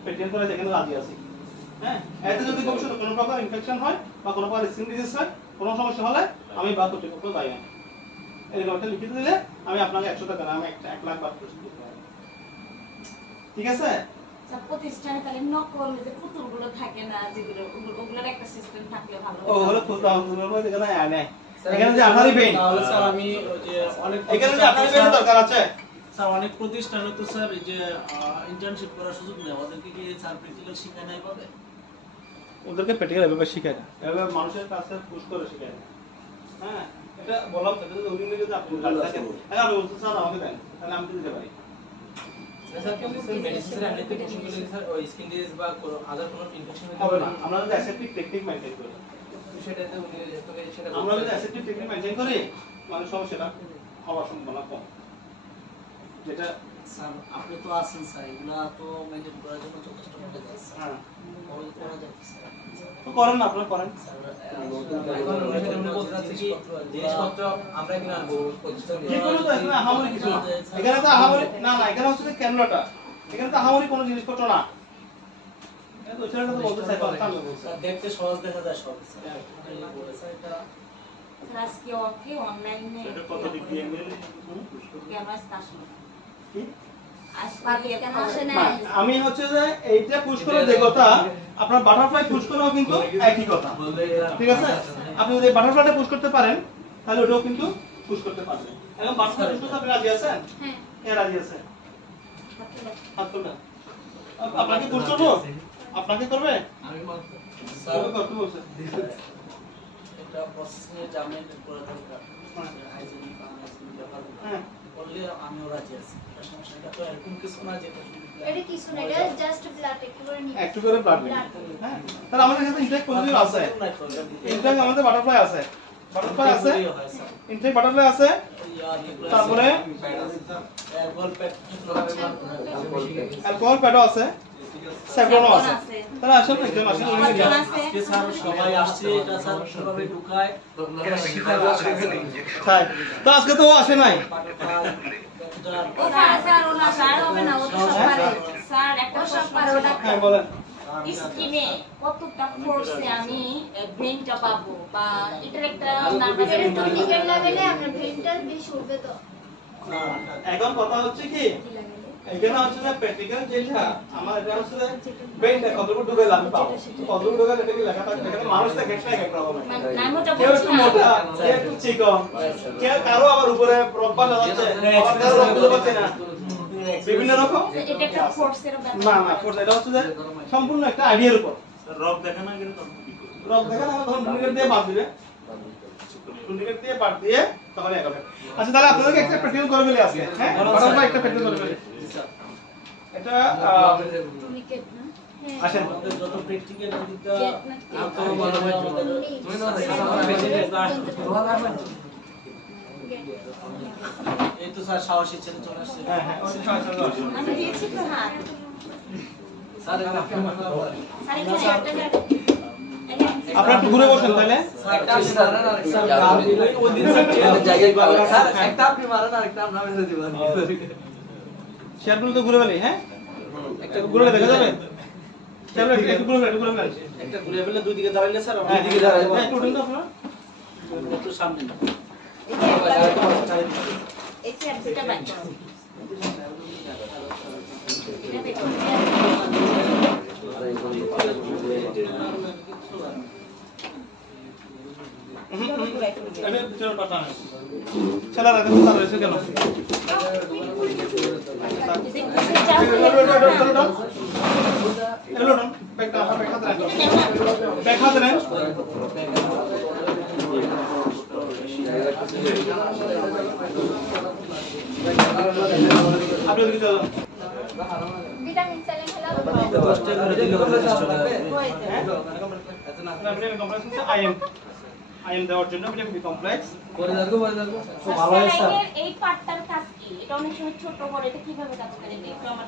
পেটেন্ট করে যেখানে রাজি আছি, হ্যাঁ এতে যদি ভবিষ্যতে কোনো প্রকার ইনফেকশন হয় বা কোনো প্রকার স্কিন ডিজিজ হয়, কোনো সমস্যা হলে আমি বা কর্তৃপক্ষ দায়ী না, এরকম একটা লিখে দিলে আমি আপনাকে 100 টাকা না আমি 1 লাখ বাদ করে দিতে পারবো, ঠিক আছে? প্রতিষ্ঠানে তাহলে নকল যে পুতুলগুলো থাকে না যেগুলো ওগুলোর একটা সিস্টেম থাকলে ভালো ও হলো পুতুলের মধ্যে এখানে আয় নাই, এখানে যে আঠারি পেইন্ট তাহলে স্যার আমি ওই যে অনেক এখানে যে আঠারি পেইন্ট দরকার আছে স্যার, অনেক প্রতিষ্ঠানে তো স্যার এই যে ইন্টার্নশিপ করার সুযোগ নেই, ওদেরকে কি স্যার প্র্যাকটিক্যাল শিখায় নাই পাবে? ওদেরকে প্র্যাকটিক্যাল এভাবে শেখায় না, এভাবে মানুষের কাছে পুশ করে শেখায় না, হ্যাঁ এটা বললাম তো, যদি ওই যদি আপনি রাজি থাকেন তাহলে আমি বলছি স্যার আমাকে দেন, তাহলে আমি দিতে পারি, স্যার কিন্তু মেডিসিন এমনিতে কোচিং করলে স্যার ওই স্কিন ডিজিজ বা আদার কোনো ইনফেকশন হবে না, আমরা যদি অ্যাসেপ্টিক টেকনিক মেইনটেইন করি, সেটাতে উনি তোকে সেটা আমরা যদি অ্যাসেপ্টিক টেকনিক মেইনটেইন করি মানে সমস্যাটা হওয়ার সম্ভাবনা কম, যেটা স্যার আপনি তো আছেন স্যার, এগুলা তো মেইনটেইন করার জন্য যথেষ্ট মনে যায় স্যার, হ্যাঁ করা যায় স্যার, তো করেন না আপনারা করেন, জিনিসপত্র আমরা কিনা আনবো প্রতিষ্ঠান যে কোনো তো এখানে আহামরি কিছু না, এখানে তো আহামরি না না এখানে হচ্ছে ক্যামেরাটা, এখানে তো আহামরি কোনো জিনিসপত্র না, এটা তো ছেলেটা তো বলতে চাই স্যার দেখতে সহজ দেখা যায় সব স্যার, স্যার এটা আজকে ওকে অনলাইনে এটা কত ডিগ্রি অ্যাঙ্গেল ক্যামেরা আসলো কি না আমি হচ্ছে যে এইটা পুশ করে যে কথা আপনার বাটারফ্লাই পুশ করাও কিন্তু একই কথা, ঠিক আছে? আপনি যদি বাটারফ্লাইটা পুশ করতে পারেন তাহলে ওটাও কিন্তু পুশ করতে পারবেন, এখন বাটারফ্লাই পুশ করতে আপনি রাজি আছেন? হ্যাঁ কে রাজি আছে? হাত তোলেন, আপনাকে পুশ করবো, আপনাকে করবে, আমি স্যার করতে বলছে, একটা প্রসেস নিয়ে জামিন করা দরকার, হাইজেনিক ব্যবহার হ্যাঁ করলে আমিও রাজি আছি, এটা সমস্যা, এটা তো এরকম কিছু না যেটা এটা কিছু না, এটা জাস্ট ব্লাড একেবারে নিয়ে একটু করে ব্লাড নিন, হ্যাঁ তাহলে আমাদের কাছে ইনটেক প্রসিডিউর আছে, ইনটেক আমাদের বাটারফ্লাই আছে, বাটারফ্লাই আছে, ইনটেক বাটারফ্লাই আছে, তারপরে অ্যালকোহল প্যাডও আছে, স্যাফরনও আছে, তাহলে আসলে একজন আসেন উনি নিয়ে যান। আজকে স্যার সবাই আসছে, এটা স্যার কিভাবে ঢুকায় এটা শিখায় তাই তো আজকে তো ও আসে নাই, ও স্যার ওনা স্যার হবে না, ও তো সব পারে স্যার, একটা সব পারে ওটা হ্যাঁ বলেন স্কিনে কতটা ফোর্সে আমি ব্রেনটা পাবো বা এটার একটা নার্ভাস এটা টনিকের লেভেলে আমরা ভেন্টাল বেশি উঠবে তো এখন কথা হচ্ছে কি এখানে হচ্ছে যে প্র্যাকটিক্যাল যেটা আমার এটা হচ্ছে যে ব্রেনটা কতটুকু ডুবে লাগবে পাবো কতটুকু ডুবে এটা কি লেখা থাকে এখানে মানুষটা ক্ষেত্রে এক এক রকম কেউ একটু মোটা কেউ একটু চিকন কেউ কারো আবার উপরে রব্বা লাগাচ্ছে আবার কারো রব্বা পাচ্ছে না বিভিন্ন রকম এটা একটা ফোর্সের ব্যাপার না না ফোর্স এটা হচ্ছে যে সম্পূর্ণ একটা আইডিয়ার উপর রক দেখা না গেলে তখন রক দেখা না তখন টুনিকেট দিয়ে বাদ দিবে টুনিকেট দিয়ে বাদ দিয়ে তখন এক হবে আচ্ছা তাহলে আপনাদেরকে একটা প্র্যাকটিক্যাল করে ফেলে আজকে হ্যাঁ আমরা একটা প্র্যাকটিক্যাল করে ফেলে এটা টুনিকেট না আসেন আমাদের যত প্র্যাকটিক্যাল দিকটা গেট না তো ভালো হয় তুমি না এই তো স্যার সাহসী ছেলে চলে আসছে হ্যাঁ হ্যাঁ ওই সমস্যা আমি দিয়েছি তো হাত স্যার এটা স্যার এখানে একটা জায়গা আপনারা একটু ঘুরে বসেন তাহলে একটা আপনি মারেন আরেকটা আমরা মেরে দিব শেয়ারগুলো তো ঘুরে ফেলি হ্যাঁ একটা ঘুরে দেখা যাবে চলো একটু ঘুরে ফেলি একটা ঘুরে ফেলে দুই দিকে দাঁড়াইলে স্যার হ্যাঁ দুই দিকে দাঁড়াইলে একটু উঠুন তো আপনারা একটু সামনে না এই চেয়ার দুটো বাই এটা দেখো আমি চলো পাঠান চলো রাতে তো তার হয়েছে কেন এলো না ব্যাগ হাতে নেন আপনি ওদিকে চলো ভিটামিন স্যালাইন খেলা আইএম দেওয়ার জন্য ভিটামিন কমপ্লেক্স করে দাও খুব ভালো হয়েছে এই পার্টটার কাজ কি এটা অনেক সময় ছোট বড় এটা কিভাবে কাজ করে একটু আমার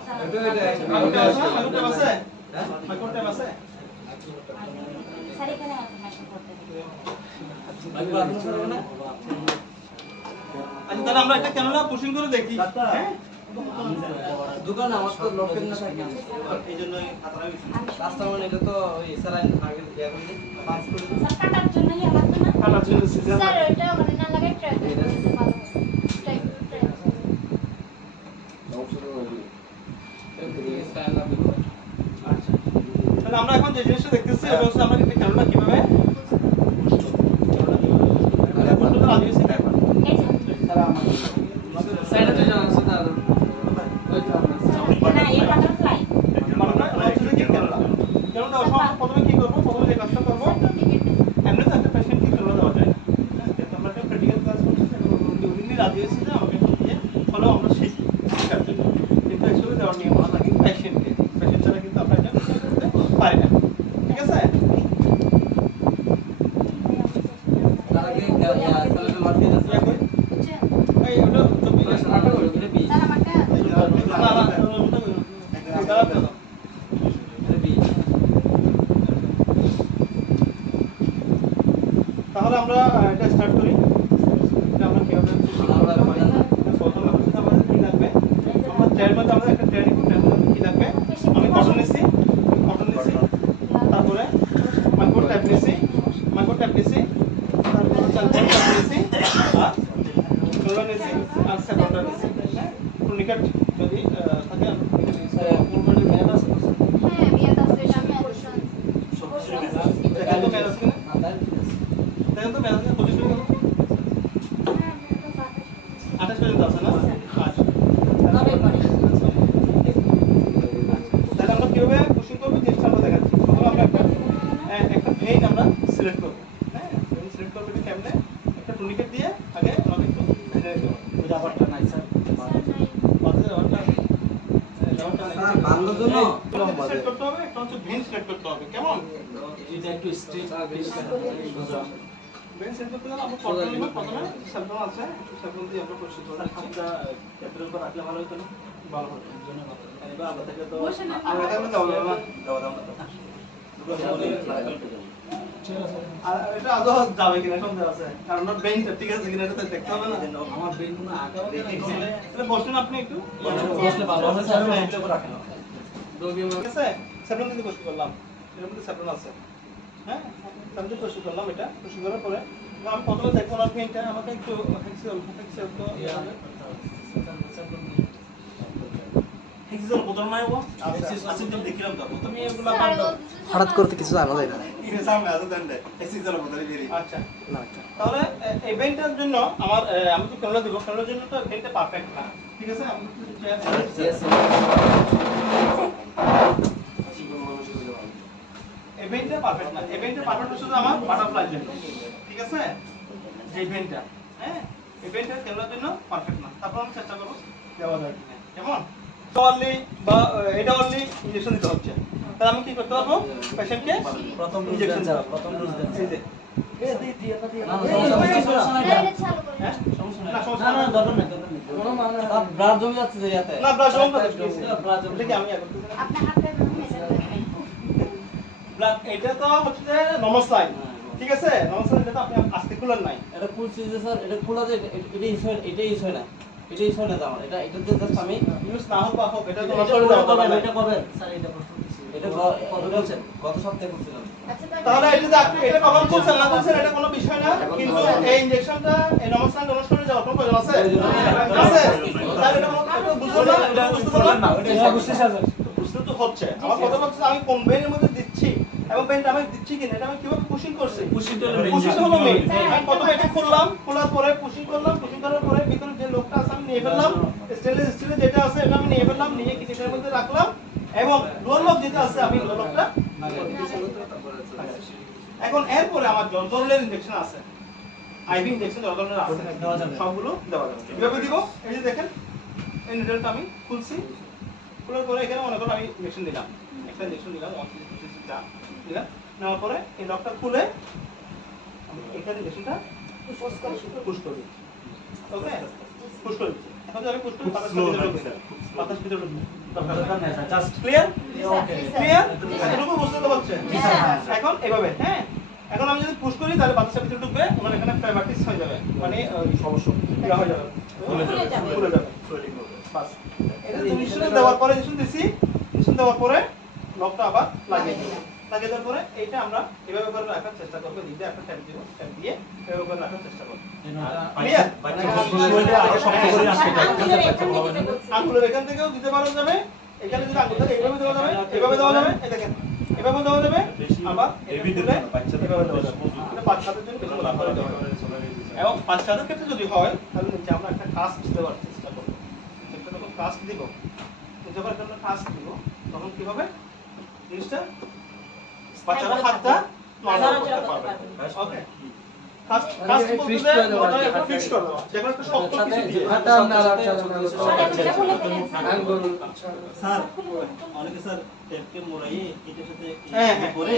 মাইক্রোটেপ আছে মাইক্রোটেপ আছে স্যার এখানে আছে মাইক্রোফোন আচ্ছা তাহলে আমরা একটা ক্যামেরা পুশিং করে দেখি হ্যাঁ দোকান আমার তো লোকের না থাকে এইজন্যই খাতাটা বেশি কাস্টমার এটা তো ওই স্যালাইন আগে দেয়া করে পাস করে স্যার কাটার জন্য ইয়া লাগবে না কালার জন্য সিজন স্যার ওটা মানে না লাগে ট্রাই করতে ভালো ট্রাই ট্রাই আচ্ছা তাহলে আমরা এখন যে জিনিসটা দেখতেছি এটা হচ্ছে আমরা একটা ক্যামেরা কিভাবে সাইডে যাও স্যার ওই তো না এই বাটারফ্লাই প্রথমে কি করবো প্রথমে যে কাজটা করবো এমনি তো একটা পেশেন্ট কি করে দেওয়া যায় কিন্তু আমরা একটা প্র্যাকটিক্যাল ক্লাস করছি উনি রাজি হয়েছে যে আমাকে দিয়ে ফলো আমরা শিখি শেখার জন্য কিন্তু অ্যাকচুয়ালি দেওয়ার নিয়ম হওয়া লাগে পেশেন্টকে পেশেন্ট ছাড়া কিন্তু আমরা এটা করতে পারি না ঠিক আছে তার আগে স্যালাইন মারতে যাচ্ছে এই ওটা তুমি আটা করে দিলে বি স্যার আমাকে না না তাহলে আমরা এটা স্টার্ট করি এটা আমরা কিভাবে প্রথমে হচ্ছে আমাদের কি লাগবে আমরা ট্রেনের মধ্যে আমাদের একটা ট্রেনিং ট্রেনের মধ্যে কি লাগবে আমি কটন নিছি তারপরে মাইক্রো ট্যাপ নিছি তারপরে চালকন ট্যাপ নিছি আর রোলার নিছি আর সেন্টার নিছি হ্যাঁ টুনিকেট যদি থাকে আমরা টুনিকেট নিছি হ্যাঁ মিয়া দাস এটা আমি অপশন দেখেন তো ম্যানেজ করে দেখেন তো ম্যানেজ করে পজিশন করুন 28 পর্যন্ত আছে না আচ্ছা তবে করে তাহলে আমরা কিভাবে পুশিং করব চেষ্টা আমরা দেখাচ্ছি প্রথমে আমরা একটা ভেইন আমরা সিলেক্ট করব হ্যাঁ ভেইন সিলেক্ট করব এটা কেমনে একটা টুনিকেট দিয়ে আগে আমাদের একটু ভেজে নিতে হবে ব্যাপারটা নাই স্যার বাদে রাউন্ডটা বাংলা জন্য সিলেক্ট করতে হবে একটা হচ্ছে ভেইন সিলেক্ট করতে হবে কেমন এটা একটু স্ট্রেট ভেইন সিলেক্ট করতে গেলে আমরা কন্ট্রোল নিব প্রথমে স্যাম্পল আছে স্যাম্পল দিয়ে আমরা পরিষ্কার করে নিচ্ছি খাপটা ক্যাপিটাল উপর রাখলে ভালো হতো না ভালো হবে জন্য এবার আগে থেকে তো বসে না আর এটা দাও না আর এটা আদৌ যাবে কিনা সন্দেহ আছে কারণ ওর বেঞ্চটা ঠিক আছে কিনা এটা তো দেখতে হবে না আমার ব্রেন কোনো আঁকা তাহলে বসুন আপনি একটু বসলে ভালো হবে স্যার ক্যাপিটাল উপর রাখেন ঠিক আছে স্যাপ্লন দিতে কষ্ট করলাম এর মধ্যে স্যাপ্লন আছে হ্যাঁ স্যাপ্লন দিতে কষ্ট করলাম এটা কষ্ট করার পরে আমি প্রথমে দেখবো না পেইন্টটা আমাকে একটু হেক্সি তো এক্সিজন কত নাই ও আসলে তো দেখিলাম তো তুমি এগুলা বাদ দাও। হঠাৎ করতে কিছু জানা যায় না। এটা সামনে আছে দেন দেন এক্সিজন কত বেরি আচ্ছা তাহলে এই বেনটার জন্য আমার আমি যে ক্যানোলা দিব ক্যানোলার জন্য তো বেনটা পারফেক্ট না ঠিক আছে আমি এই বেনটা পারফেক্ট না এই বেনটা পারফেক্ট শুধু আমার বাটারফ্লাই জন্য ঠিক আছে যে বেনটা হ্যাঁ এই বেনটা ক্যানোলার জন্য পারফেক্ট না তারপর আমি চেষ্টা করব দেওয়া যায় কিনা কেমন অনলি বা এটা অনলি ইনজেকশন দিতে হচ্ছে তাহলে আমি কি করতে পারবো পেশেন্টকে প্রথম ইনজেকশন ডোজ প্রথম ডোজ দেন এই যে না সমস্যা না দরকার নাই কোনো মানে ব্লাড জমে যাচ্ছে যে ইয়াতে না ব্লাড জমা করতে ব্লাড জমে দেখি আমি এখন আপনার হাতে মেজার করেন ব্লাড এটা তো হচ্ছে নর্মাল সাইন ঠিক আছে নর্মাল সাইন এটা তো আপনি আস্তে খুলেন নাই এটা খুলছি যে স্যার এটা খোলা যে এটা ইউজ হয় এটা ইউজ হয় না এটা ইউজ হয় না আমার এটা এটাতে জাস্ট আমি ইউজ না হোক বা হোক এটা তো এটা চলে যাবে করবেন এটা করবেন স্যার এটা প্রশ্ন দিছি এটা বলছেন গত সপ্তাহে করছিলাম আচ্ছা তাহলে এটা যে আপনি এটা কখন করছেন না করছেন এটা কোনো বিষয় না কিন্তু এই ইনজেকশনটা এই নর্মাল সাইন অনুসরণে যাওয়ার কোনো প্রয়োজন আছে আছে তাহলে এটা কোনো বুঝতে না এটা বুঝতে পারলেন না এটা বুঝতে চাচ্ছেন বুঝতে তো হচ্ছে আমার কথা হচ্ছে আমি কোন বেনের মধ্যে দিচ্ছি এবং বেনটা আমি দিচ্ছি কিনা এটা আমি কিভাবে পুশিং করছি পুশিং হলো মেইন আমি প্রথমে এটা খুললাম খোলার পরে পুশিং করলাম পুশিং করার পরে ভিতরে যে লোকটা আছে আমি নিয়ে ফেললাম স্টেনলেস স্টিলে যেটা আছে এটা আমি নিয়ে ফেললাম নিয়ে কিচেনের মধ্যে রাখলাম এবং লোয়ার লক যেটা আছে আমি লোয়ার লকটা এখন এরপরে আমার যন্ত্রণের ইনজেকশন আছে আইভি ইনজেকশন যন্ত্রণের আছে সবগুলো দেওয়া যাবে কিভাবে দিব এই যে দেখেন এই নিডলটা আমি খুলছি খোলার পরে এখানে মনে করুন আমি ইনজেকশন দিলাম একটা ইনজেকশন দিলাম 150 টা দিলাম নেওয়ার পরে এই লকটা খুলে আমি এখানে ইনজেকশনটা পুশ করে দিচ্ছি ওকে পুশ করে দিচ্ছি এখন আমি পুশ করি বাতাস ভিতরে ঢুকবে জাস্ট ক্লিয়ার ওকে ক্লিয়ার এটুকু বুঝতে পারছেন এখন এভাবে হ্যাঁ এখন আমি যদি পুশ করি তাহলে বাতাসের ভিতরে ঢুকবে মানে এখানে ফ্লেভারটিস হয়ে যাবে মানে সমস্যা ইয়া হয়ে যাবে খুলে যাবে বাস এটা ইনজেকশন দেওয়ার পরে ইনজেকশন দিছি ইনজেকশন দেওয়ার পরে লকটা আবার লাগিয়ে দিই লাগিয়ে দেওয়ার পরে এইটা আমরা এভাবে করে রাখার চেষ্টা করব দিতে একটা ট্যাপ দিব ট্যাপ দিয়ে এভাবে করে রাখার চেষ্টা করব ক্লিয়ার আঙ্গুলের এখান থেকেও দিতে পারা যাবে এখানে যদি আঙ্গুল থাকে এইভাবে দেওয়া যাবে এইভাবে দেওয়া যাবে এই দেখেন এভাবে দেওয়া যাবে আবার এভাবে দেওয়া যাবে এটা বাচ্চাদের জন্য বেশি লাভ করে দেওয়া এবং বাচ্চাদের ক্ষেত্রে যদি হয় তাহলে নিচে আমরা একটা কাস্ট দেওয়ার চেষ্টা করব একটা যখন কাস্ট দিব যখন একটা কাস্ট দিব তখন কি হবে জিনিসটা বাচ্চারা হাতটা নরমাল করতে পারবে ওকে কাস্ট বলতে ওটা একটা ফিক্স করে দেওয়া যেমন একটা শক্ত কিছু দিয়ে হাতটা আঙ্গুল স্যার অনেকে স্যার টেপকে মোড়াই এটার সাথে হ্যাঁ করে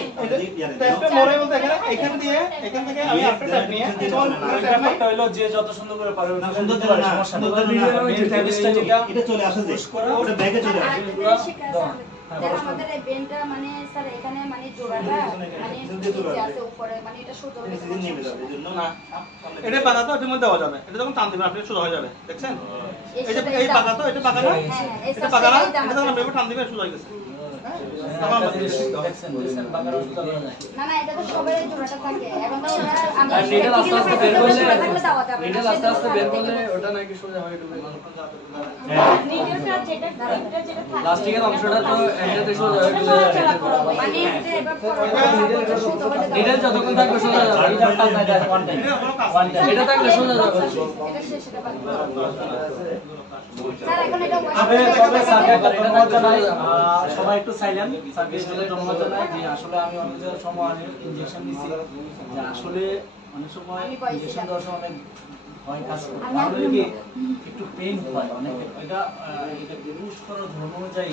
টেপটা মোড়ে বলতে এখান দিয়ে এখান থেকে আমি একটা ট্যাপ নিয়ে যখন ব্যাপারটা হলো যে যত সুন্দর করে পারবে না সুন্দর করে না সুন্দর করে না এটা চলে আসে যে ওটা ব্যাগে চলে আসে আমাদের এই বেনটা মানে স্যার এখানে মানে জোড়াটা মানে নিচে আছে উপরে মানে এটা সোজা হয়ে সিজন নেমে যাবে এজন্য না এটা পাকা তো এটার মধ্যে দেওয়া যাবে এটা যখন টান দিবেন আপনি সোজা হয়ে যাবে দেখছেন এই যে এই পাকা তো এটা পাকা না এটা পাকা না এটা যখন আপনি টান দিবেন সোজা হয়ে গেছে না না এটা তো সবাই জোড়াটা থাকে এখন তো আমরা আর নিডল আস্তে আস্তে বের করলে দেওয়া যাবে নিডল আস্তে আস্তে বের করলে ওটা নাকি সোজা হয়ে যাবে নিডলটা যেটা থাকে প্লাস্টিকের অংশটা তো এন্ডেতে সোজা হয়ে যাবে মানে এটা এবার নিডল যতক্ষণ থাকবে সোজা যাবে এটা পাল্টা যায় ওয়ান টাইম এটা থাকলে সোজা যাবে এটা সেটা বাদ স্যার এখন এটা সবাই একটু সাইলেন্ট সার্ভিস দিলে ধন্যবাদ জানাই যে আসলে আমি অনেক সময় ইনজেকশন দিছি যে আসলে অনেক সময় ইনজেকশন দেওয়ার সময় অনেক ভয় কাজ করে তাহলে কি একটু পেইন হয় অনেক এটা পুশ করার ধর্ম অনুযায়ী